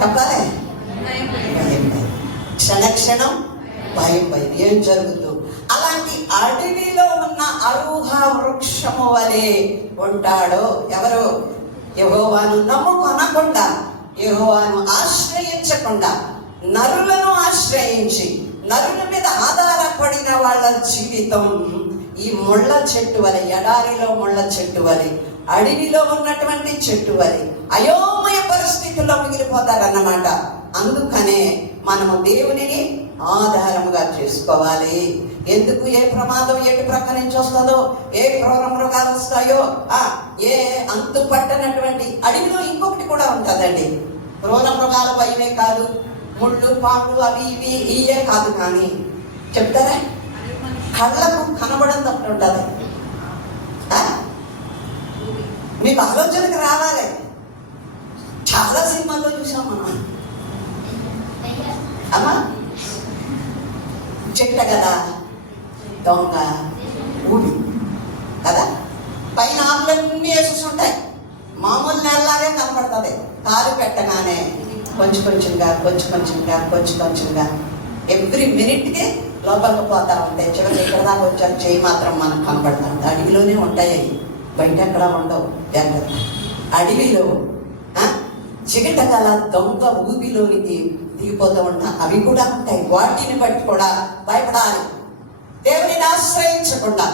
చెప్పాలి క్షణక్షణం భయం ఏం జరుగుతుందో. అలాంటి అడవిలో ఉన్న అరూహ వృక్షము వలె ఉంటాడో ఎవరు? యెహోవాను నమ్ముకొనకుండా, యెహోవాను ఆశ్రయించకుండా, నరులను ఆశ్రయించి నరుల మీద ఆధారపడిన వాళ్ళ జీవితం ఈ ముళ్ళ చెట్టు వలె, ఎడారిలో ముళ్ళ చెట్టు వలె, అడవిలో ఉన్నటువంటి చెట్టు వలె అయోమయ పరిస్థితుల్లో మిగిలిపోతారన్నమాట. అందుకనే మనము దేవునిని ఆధారముగా చేసుకోవాలి. ఎందుకు? ఏ ప్రమాదం ఎటు ప్రక్క నుంచి వస్తుందో, ఏ క్రూర మృగాలు వస్తాయో, ఏ అంతు పట్టనటువంటి అడవిలో ఇంకొకటి కూడా ఉంటుందండి. క్రూర మృగాల భయమే కాదు, ముళ్ళు పాములు అవి ఇవి ఇయే కాదు, కానీ చెప్తారా కళ్ళకు కనబడంతట్టు ఉంటుంది. మీకు ఆలోచనకు రావాలి. చాలా సినిమాల్లో చూసాం మనం. అమ్మా చెట్ట కదా, దొంగ, ఊడి కదా, పైన ఆకులన్నీ వేసేస్తుంటాయి. మామూలు నెలలాగే కనపడుతుంది. కాలు పెట్టగానే కొంచెం కొంచెంగా ఎవ్రీ మినిట్కి లోపలికి పోతా ఉంటాయి. చివరికి ఇక్కడ దాకా వచ్చాక చేయి మాత్రం మనకు కనపడతాం. అడవిలోనే ఉంటాయి, బయట ఎక్కడ ఉండవు. జాగ్రత్త. అడవిలో చిగటగల దొంగ ఊబిలోనికి దిగిపోతూ ఉంటా, అవి కూడా ఉంటాయి. వాటిని బట్టి కూడా భయపడాలి. దేవునిని ఆశ్రయించకుండా,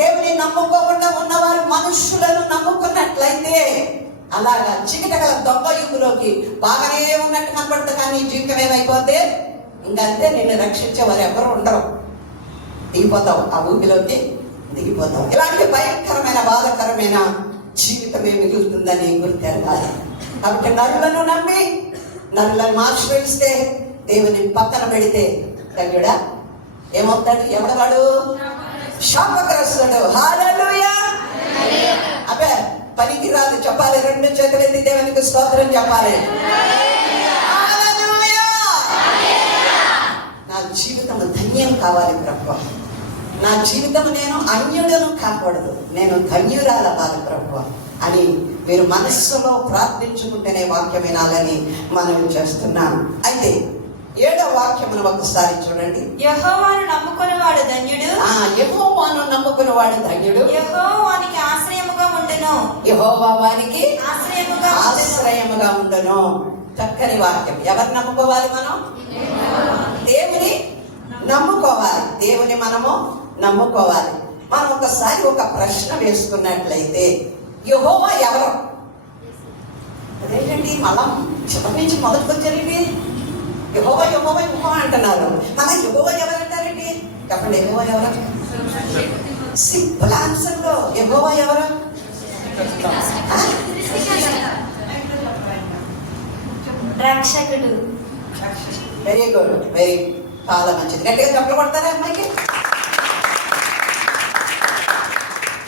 దేవుని నమ్ముకోకుండా ఉన్నవారు మనుషులను నమ్ముకున్నట్లయితే అలాగా చిగటగల దొంగ యుగులోకి బాగానే ఉన్నట్టు కనపడుతుంది, కానీ జీవితం ఏమైపోతే ఇంకంతే, నిన్ను రక్షించే వారు ఎవరు ఉండరు. దిగిపోతావు, ఆ ఊబిలోకి దిగిపోతావు. ఇలాంటి భయంకరమైన బాధకరమైన జీవితమే మిగులుతుందని గుర్తెరగాలి. కాబట్టి నరులను నమ్మి నరులను ఆశ్రయిస్తే, దేవుని పక్కన పెడితే తగ్గుడా ఏమవుతాడు? ఎవడవాడు? శాపగ్రస్తుడు. హల్లెలూయా. అబ్బే పనికి రాదు చెప్పాలి. రెండు చేతులెత్తి దేవునికి స్తోత్రం చెప్పాలి. హల్లెలూయా. నా జీవితం ధన్యం కావాలి ప్రభువా. నా జీవితం నేను అన్యుడను కాకూడదు, నేను ధన్యురాల కాదు ప్రభువా అని మీరు మనస్సులో ప్రార్థించుకుంటేనే వాక్యం వినాలని మనం చేస్తున్నాం. అయితే 7వ వాక్యమును ఒకసారి చూడండి. యెహోవాను నమ్ముకునేవాడు ధన్యుడు. యెహోవాను నమ్ముకునేవాడు ధన్యుడు. యెహోవానికి ఆశ్రయముగా ఉండును. యెహోవా వానికి ఆశ్రయముగా ఉండును. చక్కని వాక్యం. ఎవరు నమ్ముకోవాలి? మనం దేవుని నమ్ముకోవాలి. దేవుని మనము నమ్ముకోవాలి. మనం ఒకసారి ఒక ప్రశ్న వేసుకున్నట్లయితే, యెహోవా ఎవరు? అదేంటండి మళ్ళా చివరి నుంచి మొదటికి వచ్చారండి. యెహోవా యెహోవా యెహోవా అంటున్నారు, మళ్ళీ యెహోవా ఎవరంటారండి? చెప్పండి, యెహోవా ఎవరు? సింపుల్ ఆన్సర్ లో యెహోవా ఎవరు? రక్షకుడు. వెరీ గుడ్, వెరీ చాలా మంచిది. గట్టిగా చెప్పలు కొడతారా అమ్మాయికి?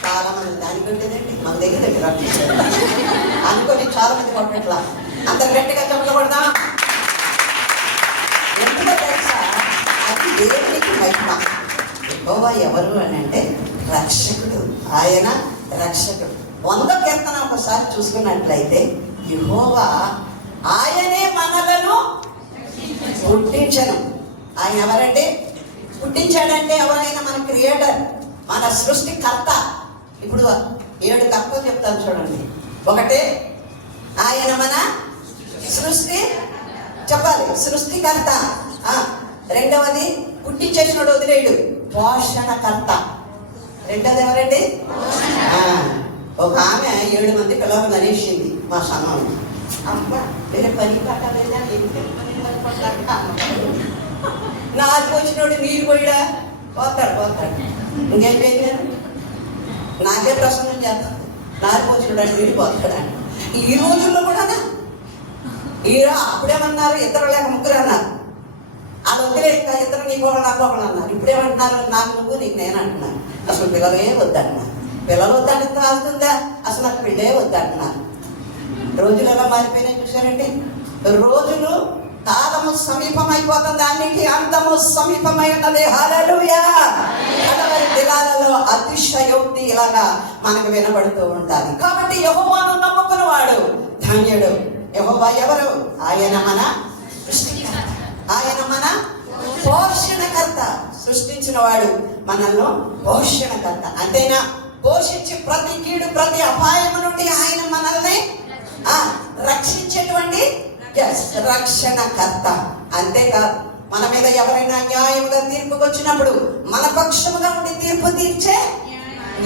చాలా మంది దానికి ఉంటుందండి, మన దగ్గర అనుకొని చాలా మంది కొట్టట్లా. అంత గట్టిగా చెప్పలు కొడదాం. ఎందుకో తెలుసా? అది దేవునికి మహిమ. యెహోవా ఎవరు అని అంటే రక్షకుడు. ఆయన రక్షకుడు. 100వ కీర్తన ఒకసారి చూసుకున్నట్లయితే, యెహోవా ఆయనే మనలను పుట్టించను. ఆయన ఎవరంటే? పుట్టించాడంటే ఎవరైనా మన క్రియేటర్, మన సృష్టికర్త. ఇప్పుడు 7 కర్తలు చెప్తాను చూడండి. ఒకటే ఆయన మన సృష్టి చెప్పాలి, సృష్టికర్త. రెండవది పుట్టించేసినోడు వదిలేడు, పోషణకర్త. రెండవది ఎవరండి? ఒక ఆమె 7 మంది పిల్లలు అనేసింది మా సంఘం. అమ్మ వేరే పని పట్టలేదా, నాకు వచ్చినోడు నీరు పోయిడా, పోతాడు. ఇంకేం చేయలేదు, నాకే ప్రశ్న చేస్తాను. నాకు వచ్చినోడు నీరు పోతాడని. ఈ రోజుల్లో కూడా అప్పుడేమన్నారు, 2 లేక 3 అన్నారు. అది వదిలే ఇద్దరు నీ కోళ్ళు నాకు ఒకళ్ళు అన్నారు. ఇప్పుడేమంటున్నారు, నాకు నువ్వు నీకు నేను అంటున్నారు. అసలు పిల్లలు ఏం వద్దంటున్నారు. పిల్లలు వద్దంటే అవుతుందా, అసలు నాకు పెళ్ళే వద్దంటున్నారు. రోజులు ఎలా మారిపోయినాయి చూసారండి. రోజులు కాలము సమీపం అయిపోతుంది, అన్నిటి అంతము సమీపమై ఉన్నది. హల్లెలూయా. కడవరి దినాలలో అతిశయోక్తి ఇలాగా మనకు వినబడుతూ ఉంటుంది. కాబట్టి యెహోవాను నమ్ముకున్నవాడు ధన్యుడు. యెహోవా ఎవరు? ఆయన మన సృష్టికర్త, ఆయన మన పోషణకర్త. సృష్టించిన వాడు మనల్ని పోషణకర్త. అంతేనా? పోషించి ప్రతి కీడు ప్రతి అపాయం నుండి ఆయన మనల్ని రక్షించేటువంటి రక్షణకర్త. అంతేకాదు, మన మీద ఎవరైనా న్యాయముగా తీర్పుకు వచ్చినప్పుడు మన పక్షముగా ఉండి తీర్పు తీర్చే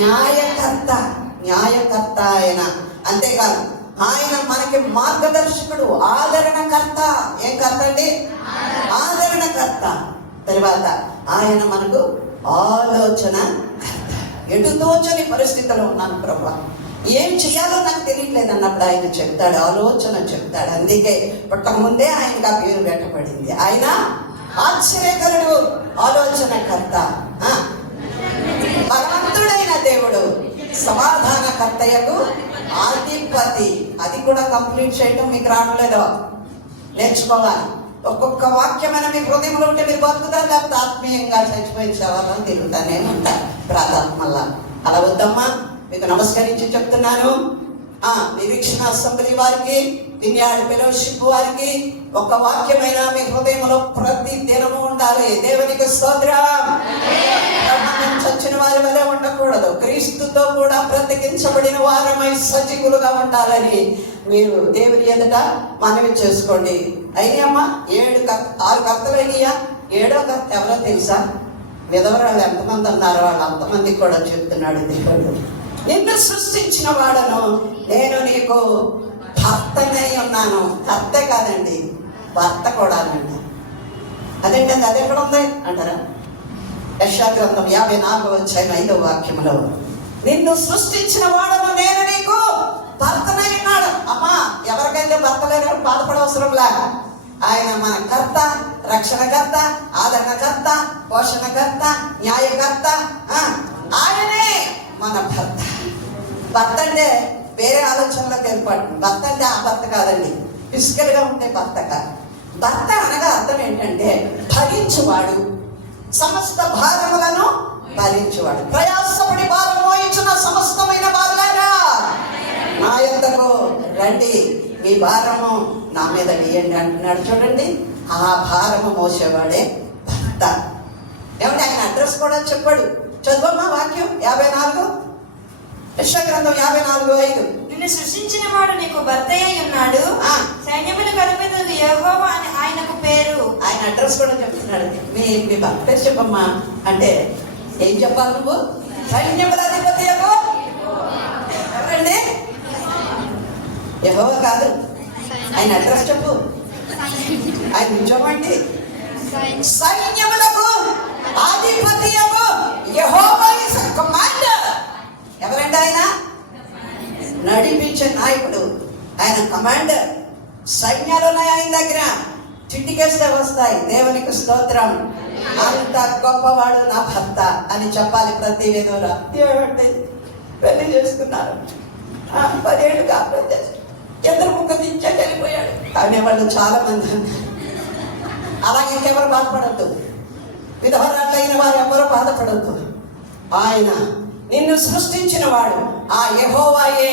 న్యాయకర్త ఆయన. అంతేకాదు, ఆయన మనకి మార్గదర్శకుడు, ఆదరణకర్త. ఏం కర్త అండి? ఆదరణకర్త. తర్వాత ఆయన మనకు ఆలోచన కర్త. ఎటు తోచని పరిస్థితిలో ఉన్నాను ప్రభా, ఏం చేయాలో నాకు తెలియట్లేదు అన్నప్పుడు ఆయన చెప్తాడు, ఆలోచన చెప్తాడు. అందుకే పుట్టక ముందే ఆయనకు ఆ పేరు పెట్టబడింది. ఆయన ఆశ్చర్యకరుడు, ఆలోచనకర్త, బలవంతుడైన దేవుడు, సమాధానకర్తయకు అధిపతి. అది కూడా కంప్లీట్ చేయటం మీకు రావట్లేదో, నేర్చుకోవాలి. ఒక్కొక్క వాక్యమైన మీ హృదయంలో ఉంటే మీరు బతుకుతారు, లేకపోతే ఆత్మీయంగా చచ్చిపోయిన శవాలను తిరుగుతానే ఉంటారు ప్రాతాత్మల్లా. అలా వద్దమ్మా. మీకు నమస్కరించి చెప్తున్నాను, నిరీక్షణ అసెంబ్లీ వారికి, విన్యాడ్ ఫెలోషిప్ వారికి ఒక వాక్యమైన మీ హృదయంలో ప్రతి దినము ఉండాలి. దేవునికి స్తోత్రం. చచ్చిన వారి వలె ఉండకూడదు, క్రీస్తుతో కూడా బ్రతికించబడిన వారమై సజీవులుగా ఉండాలని మీరు దేవుని ఎదుట మనవి చేసుకోండి. అయినాయమ్మా 6 కర్తలు అయినాయా? 7వ కర్త ఎవరో తెలుసా? విధవరాళ్ళు ఎంతమంది ఉన్నారో వాళ్ళు అంతమందికి కూడా చెప్తున్నాడు దేవుడు. నిన్ను సృష్టించిన వాడను నేను నీకు భర్తనై ఉన్నాను. కర్తే కాదండి, భర్త కూడా అంట. అదేంటండి, అది ఎక్కడ ఉంది అంటారా? యెషయా గ్రంథం 54:5 వాక్యంలో నిన్ను సృష్టించిన వాడను నేను నీకు భర్తనై ఉన్నాడు. అమ్మా, ఎవరికైతే భర్త లేని బాధపడవసరంలా. ఆయన మన కర్త, రక్షణకర్త, ఆదరణకర్త, పోషణకర్త, న్యాయకర్త. ఆయనే మన భర్త. భర్త అంటే వేరే ఆలోచనలోకి ఏర్పడు. భర్త అంటే ఆ భర్త కాదండి, ఫిజికల్ గా ఉంటే భర్త కాదు. భర్త అనగా అర్థం ఏంటంటే భరించువాడు, సమస్త భారములను భరించువాడు. ప్రయాసపడి భారం మోయించిన సమస్తమైన భారారా నా యొద్దకు రండి, మీ భారము నా మీద వేయండి అంటున్నాడు. చూడండి, ఆ భారము మోసేవాడే భర్త. ఏమంటే ఆయన అడ్రస్ కూడా చెప్పాడు. చదువమ్మా వాక్యం 54, యెషయా గ్రంథం 54:5. నిన్ను సృష్టించిన వాడు నీకు భర్త అయి ఉన్నాడు, సైన్యములకు అధిపతి యెహోవా అని ఆయనకు పేరు. ఆయన అడ్రస్ కూడా చెప్తున్నాడు. మీ భర్త పేరు చెప్పమ్మా అంటే ఏం చెప్పాలి నువ్వు? సైన్యముల అధిపతి ఎవరండి? యెహోవా కాదు, ఆయన అడ్రస్ చెప్పు. ఆయన నిజమండి సైన్యములకు అధిపతి యెహోవా ఇస్ కమాండర్. ఎవరండి ఆయన? నడిపించే నాయకుడు, ఆయన కమాండర్. సైన్యాలు ఉన్నాయి ఆయన దగ్గర, చిట్టికేస్తే వస్తాయి. దేవునికి స్తోత్రం. అంత గొప్పవాడు నా భర్త అని చెప్పాలి ప్రతి విధంగా. ఏమంటే పెళ్లి చేసుకున్నారు, 10 ఏళ్ళు కాపురం చేసి 2 ముక్క దించాక వెళ్ళిపోయాడు అనేవాళ్ళు చాలా మంది ఉన్నారు. అలాగే ఇంకెవరు బాధపడద్దు, విధవరాలైన వారు ఎవరు బాధపడద్దు. ఆయన నిన్ను సృష్టించిన వాడు, ఆ యెహోవాయే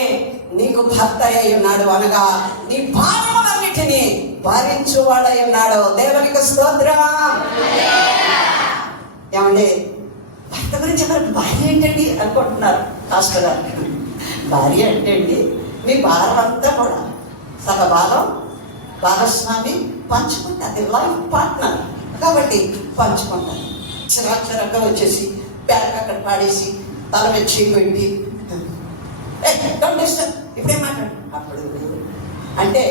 నీకు భర్త అయి ఉన్నాడు, అనగా నీ భారములన్నిటినీ భరించువాడై ఉన్నాడు. దేవునికి స్తోత్రం. ఏమండి, భర్త గురించి భార్య ఏంటండి అనుకుంటున్నారు మాస్టర్ గారు. భార్య అంటే అండి మీ భారం అంతా కూడా సగభాగం భాగస్వామి పంచుకుంటే అది లైఫ్ పార్ట్నర్, ఒక కాబట్టి పంచుకుంటాను. చిరాగా వచ్చేసి బ్యాగ్ అక్కడ పాడేసి తల మీద చేయి పెట్టి ఇప్పుడే మాట్లాడు. అప్పుడు అంటే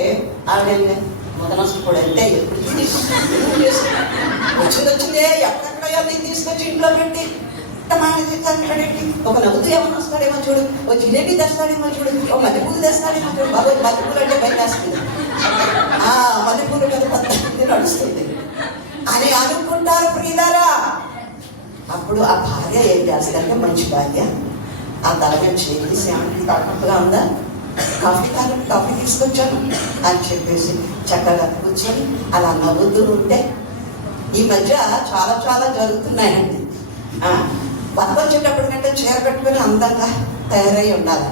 ఆవిడ మొదనస్తులు కూడా అంటే వచ్చిందే ఎక్కడెక్కడ తీసుకొచ్చి ఇంట్లో పెట్టి ఒక నవ్వుతూ ఏమన్నా వస్తాడేమో చూడు, ఓ జిలేబీ తెస్తాడేమో చూడు, ఓ మల్లెపూలు తెస్తాడేమో చూడు. బాబు మల్లెపూలు అంటే భయం వేస్తుంది, మల్లెపూలు మీద పద్ధతి నడుస్తుంది అని అనుకుంటారు ప్రియులారా. అప్పుడు ఆ భార్య ఏం చేస్తారంటే, మంచి భార్య ఆ తలగా చేసి ఏమంటే కాకగా ఉందా, కాఫీ తీసుకొచ్చాను అని చెప్పేసి చక్కగా కూర్చొని అలా నవ్వుతూ ఉంటే ఈ మధ్య చాలా చాలా జరుగుతున్నాయండి. భర్త వచ్చేటప్పటికంటే చీర కట్టుకుని అందంగా తయారై ఉండాలి.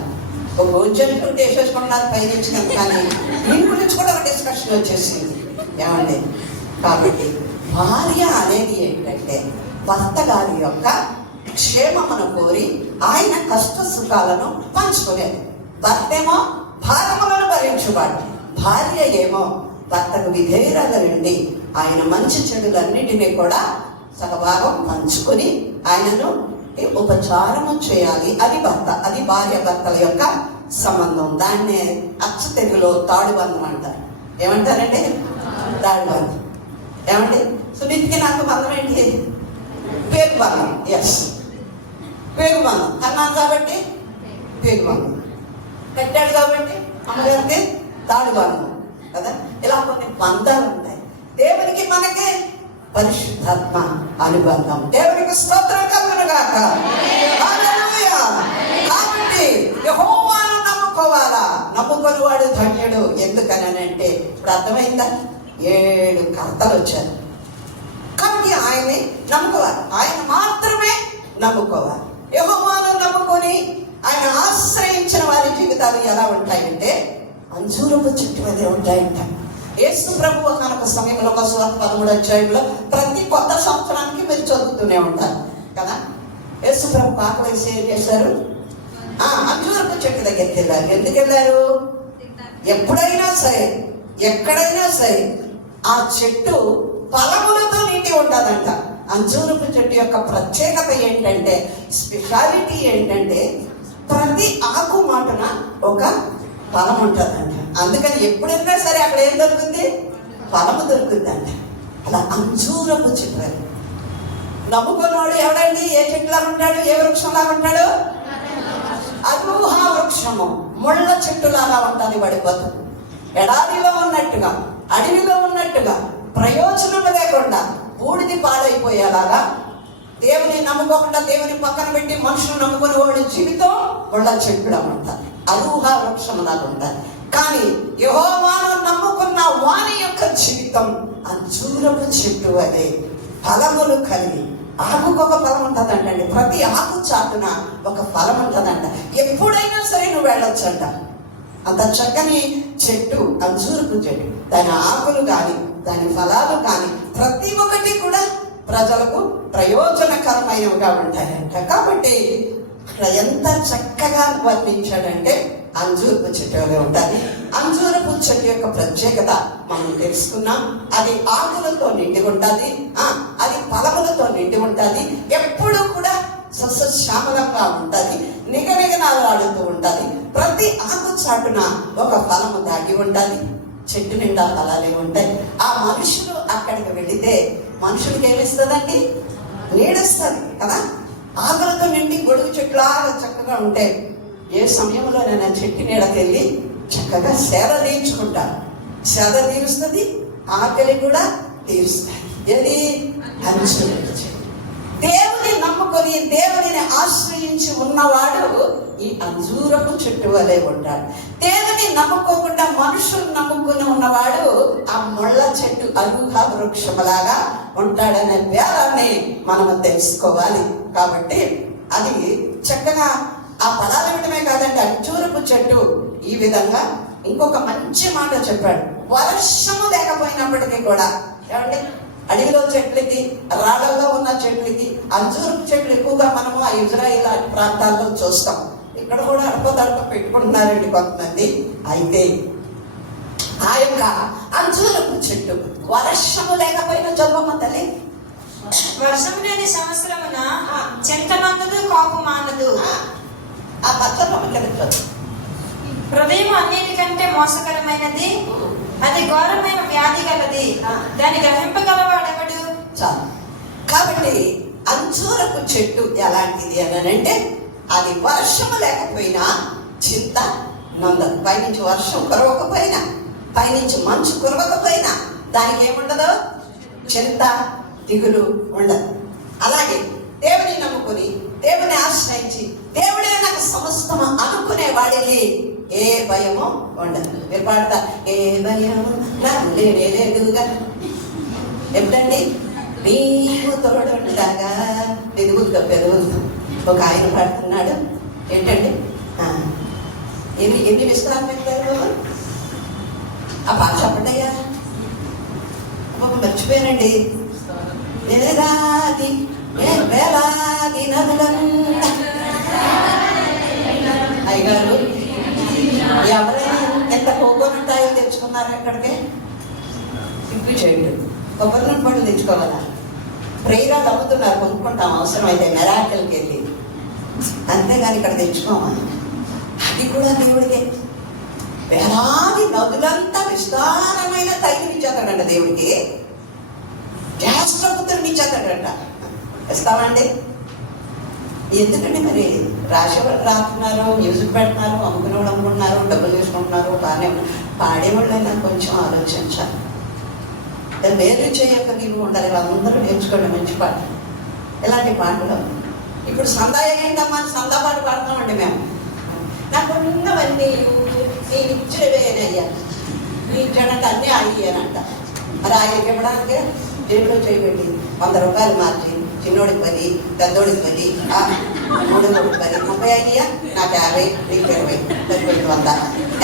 ఒక భోజనం ఉంటే వేసేసుకున్నారు పైనుంచినాం, కానీ దీని గురించి కూడా ఒక డిస్కషన్ వచ్చేసింది ఏమండి. కాబట్టి భార్య అనేది ఏంటంటే భర్త గారి యొక్క క్షేమమును కోరి ఆయన కష్ట సుఖాలను పంచుకునేది. భర్త ఏమో భారములను భరించువాడు, భార్య ఏమో భర్తకు విధేయురాలు నుండి ఆయన మంచి చెడులన్నిటినీ కూడా సగభాగం పంచుకొని ఆయనను ఉపచారము చేయాలి. అది భర్త, అది భార్య భర్తల యొక్క సంబంధం. దాన్నే అచ్చ తెలుగులో తాడుబంధం అంటారు. ఏమంటారంటే తాడుబంధం. ఏమండి, సునీతికి నాకు బంధం ఏంటి? పేరు బంధం. ఎస్, పేరు బంధం అన్నాను కాబట్టి పేరు బంధం, కట్టాడు కాబట్టి అమ్మగారికి తాడు బంధం కదా. ఇలా కొన్ని బంధాలు ఉంటాయి. దేవునికి మనకి పరిశుద్ధాత్మ అనుబంధం. దేవునికి స్తోత్రం కలుగును గాక. హల్లెలూయా. కాబట్టి యెహోవాను నమ్ముకోవాలా, నమ్ముకొని వాడు ధన్యుడు. ఎందుకనంటే ఇప్పుడు అర్థమైందా, 7 కర్తలు వచ్చారు కాబట్టి ఆయన్ని నమ్ముకోవాలి, ఆయన మాత్రమే నమ్ముకోవాలి. యెహోవాను నమ్ముకొని ఆయన ఆశ్రయించిన వారి జీవితాలు ఎలా ఉంటాయంటే అంజూరపు చెట్టు వలె ఉంటాయంట. యేసు ప్రభు ఒకనొక సమయంలో ఒక సువార్త 13వ అధ్యాయంలో ప్రతి కొత్త సంవత్సరానికి మీరు చదువుతూనే ఉంటారు కదా. యేసు ప్రభు ఆకలేసి ఏం చేశారు? అంజూరపు చెట్టు దగ్గరికి వెళ్ళారు. ఎందుకు వెళ్ళారు? ఎప్పుడైనా సరే ఎక్కడైనా సరే ఆ చెట్టు ఫలములతో నిండి ఉంటుందంట. అంజూరపు చెట్టు యొక్క ప్రత్యేకత ఏంటంటే, స్పెషాలిటీ ఏంటంటే ప్రతి ఆకు మాటన ఒక ఫలం ఉంటుందంట. అందుకని ఎప్పుడైనా సరే అక్కడ ఏం దొరుకుతుంది? ఫలము దొరుకుతుందంట. అలా అంజూరపు చెట్టు నమ్ముకున్నవాడు ఎవడండి? ఏ చెట్టులా ఉంటాడు? ఏ వృక్షంలా ఉంటాడు? అరూహ వృక్షము ముళ్ళ చెట్టులాగా ఉంటుంది. పడిపోతుంది ఎడారిలో ఉన్నట్టుగా, అడవిలో ఉన్నట్టుగా, ప్రయోజనం లేకుండా బూడిది పాడైపోయేలాగా దేవుని నమ్ముకోకుండా దేవుని పక్కన పెట్టి మనుషులు నమ్ముకుని వాడి జీవితం ముళ్ళ చెట్టులా ఉంటుంది, అరూహ వృక్షంలాగా ఉంటుంది. కానీ యెహోవాను నమ్ముకున్న వాని యొక్క జీవితం అంజూరపు చెట్టు వలె ఫలములు కలిగి, ఆకుకొక ఫలం ఉంటుందంటండి. ప్రతి ఆకు చాటున ఒక ఫలం ఉంటుందంట. ఎప్పుడైనా సరే నువ్వు వెళ్ళొచ్చంట. అంత చక్కని చెట్టు అంజూరపు చెట్టు. దాని ఆకులు కానీ దాని ఫలాలు కానీ ప్రతి ఒక్కటి కూడా ప్రజలకు ప్రయోజనకరమైనవిగా ఉంటాయంట. కాబట్టి అక్కడ ఎంత చక్కగా వర్ణించాడంటే అంజూరపు చెట్టు ఉంటుంది. అంజూరపు చెట్టు యొక్క ప్రత్యేకత మనం తెలుసుకున్నాం. అది ఆకులతో నిండి ఉంటుంది, అది ఫలములతో నిండి ఉంటుంది, ఎప్పుడూ కూడా సస్యశ్యామలంగా ఉంటుంది, నిగనిగనాలాడుతూ ఉంటుంది. ప్రతి ఆకు చాటున ఒక ఫలము దాగి ఉంటుంది. చెట్టు నిండా ఫలాలే ఉంటాయి. ఆ మనుషులు అక్కడికి వెళితే మనుషులకి ఏమిస్తుందండి? నీడస్తుంది కదా. ఆకులతో నిండి గొడుగు చెట్లాగా చక్కగా ఉంటాయి. ఏ సమయంలో నేను ఆ చెట్టు నీడకి వెళ్ళి చక్కగా సేద తీర్చుకుంటాను. సేద తీరుస్తుంది, ఆకలి కూడా తీరుస్తుంది. ఏది? అంజూరపు చెట్టు. దేవుని నమ్ముకొని దేవుని ఆశ్రయించి ఉన్నవాడు ఈ అంజూరపు చెట్టు వలె ఉంటాడు. దేవుని నమ్ముకోకుండా మనుషులు నమ్ముకుని ఉన్నవాడు ఆ ముళ్ళ చెట్టు అరూహ వృక్షములాగా ఉంటాడనే భేదాన్ని మనము తెలుసుకోవాలి. కాబట్టి అది చక్కగా ఆ ఫలాలు ఇవ్వడమే కాదండి, అంజూరపు చెట్టు ఈ విధంగా ఇంకొక మంచి మాట చెప్పాడు. వర్షము లేకపోయినప్పటికీ కూడా, ఏమండి, అడవిలో చెట్లకి, రాళ్ళల్లో ఉన్న చెట్లకి, అంజూరపు చెట్లు ఎక్కువగా మనము ఆ ఇజ్రాయిల్ ప్రాంతాల్లో చూస్తాం. ఇక్కడ కూడా అడపదడప పెట్టుకుంటున్నారండి కొంతమంది. అయితే ఆ యొక్క అంజూరపు చెట్టు వర్షము లేకపోయినా చదవమ్మ తల్లి, సంవత్సరమున చింత మందదు, కోపం మానదు. ఆ పచ్చలో తెలుస్తుంది. హృదయం అన్నిటికంటే మోసకరమైనది, అది ఘోరమైన వ్యాధి గలది, దాన్ని గ్రహింపగలవాడెవడు? చాలు. కాబట్టి అంజూరపు చెట్టు ఎలాంటిది అని అంటే, అది వర్షము లేకపోయినా చింత నందదు. పైనుంచి వర్షం కురవకపోయినా, పైనుంచి మంచు కురవకపోయినా దానికి ఏముండదు? చింత, దిగులు ఉండదు. అలాగే దేవుని నమ్ముకుని, దేవుని ఆశ్రయించి, దేవుడే నాకు సమస్తము అనుకునే వాడికి ఏ భయము ఉండదు. మీరు పాడతా, ఏ భయం నాకు లేదుగా. ఎప్పుడండి? నీవు తోడుండగా ఎదుగుతాం పెరుగుతాం. ఒక ఆయన పాడుతున్నాడు, ఏంటండి, ఎన్ని విస్తారం పెట్టారు ఆ పాట చెప్పండియ్యా. మర్చిపోయానండి. వేలాది వేలాది నదులంతా. అయ్యగారు, ఎవరైనా ఎంత పోగొనుంటాయో తెచ్చుకున్నారా ఇక్కడికి? ఇంపి చేయండి. కొబ్బరి నూనె పళ్ళు తెచ్చుకోవాలా? ప్రేరాలు అమ్ముతున్నారు, కొనుక్కుంటాం అవసరం అయితే మెరాకిల్కి వెళ్ళి. అంతేగాని ఇక్కడ తెచ్చుకోమని. అది కూడా దేవుడికే. వేలాది నదులంతా విస్తారమైన తైలం ఇచ్చేస్తాడంట దేవుడికి. రాష్ట్రపుత్రుని ఇచ్చేస్తాడంట. ఇస్తామండి? ఎందుకండి మరి రాసేవాళ్ళు రాస్తున్నారు, మ్యూజిక్ పెడుతున్నారు, అమ్ముకునే వాళ్ళు అమ్ముకుంటున్నారు, డబ్బులు తీసుకుంటున్నారు, బాగానే ఉన్నారు. పాడేవాళ్ళైనా కొంచెం ఆలోచించాలి. వేరు చేయక నీవు ఉండాలి. అందరూ నేర్చుకోండి మంచి పాట. ఇలాంటి పాటలు ఇప్పుడు సందా ఏంటమ్మా, సందా పాట పాడతామండి మేము. నాకు ఉన్నవన్నీ నేను ఇచ్చినవేనయ్యా, నీ ఇచ్చాడంటే అన్నీ అడిగానంట. మరి ఆయనకి ఇవ్వడానికి జేబులో చేయబెట్టి 100 రూపాయలు మార్చి, చిన్నోడికి 10, పెద్దోడికి 10, 3 10, 30 అయ్యా, నాకు 50, నీకు 20, 100.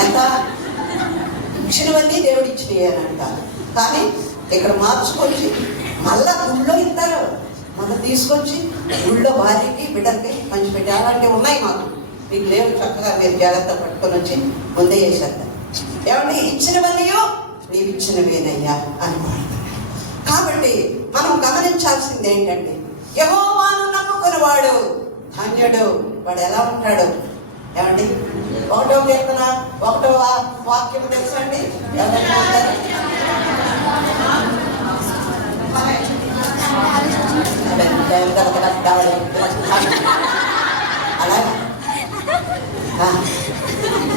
ఎంత ఇచ్చినవన్నీ దేవుడు ఇచ్చినాయనంట. కానీ ఇక్కడ మార్చుకొచ్చి మళ్ళా గుళ్ళో ఇస్తారు. మళ్ళీ తీసుకొచ్చి గుళ్ళో భార్యకి బిడ్డకి పంచిపెట్టి అలాంటివి ఉన్నాయి మాకు. మీకు లేవు, చక్కగా మీరు జాగ్రత్త పట్టుకొని వచ్చి ముందే చేసేద్దాం. ఏమంటే ఇచ్చినవన్నీ నీవు ఇచ్చినవేనయ్యా అని పాడుతున్నాడు. కాబట్టి మనం గమనించాల్సింది ఏంటంటే, యెహోవాను నమ్ముకున్నవాడు ధన్యుడు. వాడు ఎలా ఉంటాడు? ఏమండి, 1వ కీర్తన 1వ వాక్యం తెలుసండి? అలా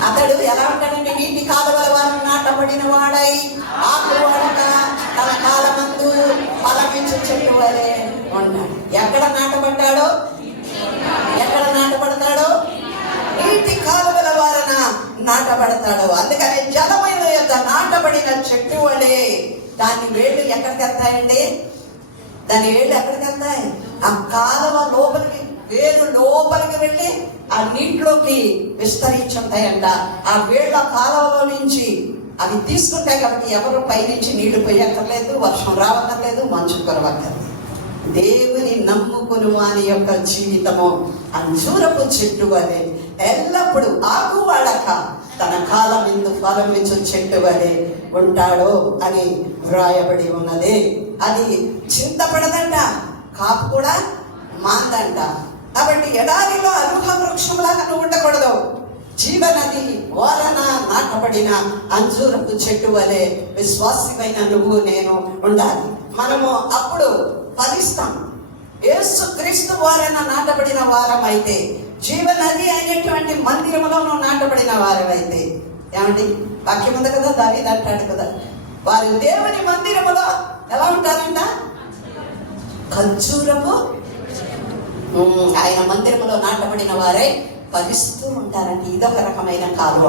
అతడు ఎలా ఉంటాడంటే, నీటి కాలువల వారు నాటబడిన వాడై ఆకువాడక తన కాలమందు ఫలమిచ్చు చెట్టు వలె ఉన్నాడు. ఎక్కడ నాటబడ్డాడో, ఎక్కడ నాటబడతాడో? నీటి కాలువల వారన నాటబడతాడు. అందుకని జలమైన యొక్క నాటబడిన చెట్టు వలె. దాని వేళ్ళు ఎక్కడికి వెళ్తాయండి? దాని వేళ్ళు ఎక్కడికి వెళ్తాయి? ఆ కాలువ లోపలికి, వేరు లోపలికి వెళ్ళి ఆ నీటిలోకి విస్తరించుంటాయంట. ఆ వేళ్ళ కాలువలో నుంచి అవి తీసుకుంటాయి. కాబట్టి ఎవరు పైనుంచి నీళ్లు పోయక్కర్లేదు, వర్షం రావక్కర్లేదు, మంచు కురవక్కర్లేదు. దేవుని నమ్ముకుని వాని యొక్క జీవితము అంజూరపు చెట్టు వలె ఎల్లప్పుడూ ఆకువాడక తన కాలం ఎందు ఫలమిచ్చు చెట్టు వలె ఉంటాడు అని వ్రాయబడి ఉన్నది. అది చింతపడదంట, కాపు కూడా మాందంట. కాబట్టి ఎడారిలో అరుహ వృక్షంలాగా నువ్వు ఉండకూడదు. జీవనది ఓరన నాటబడిన అంజూరపు చెట్టు వలె విశ్వాసమైన నువ్వు నేను ఉండాలి. మనము అప్పుడు ఫలిస్తాం. యేసు క్రీస్తు ఓరన నాటబడిన వారం అయితే, జీవనది అయినటువంటి మందిరములో నాటబడిన వారమైతే, ఏమండి వాక్యం ఉంది కదా, దావీదు అంటాడు కదా, వారు దేవుని మందిరములో ఎలా ఉంటారంట? ఖర్జూరము, ఆయన మందిరములో నాటబడిన వారే ఫలిస్తూ ఉంటారండి. ఇదొక రకమైన కాలువ.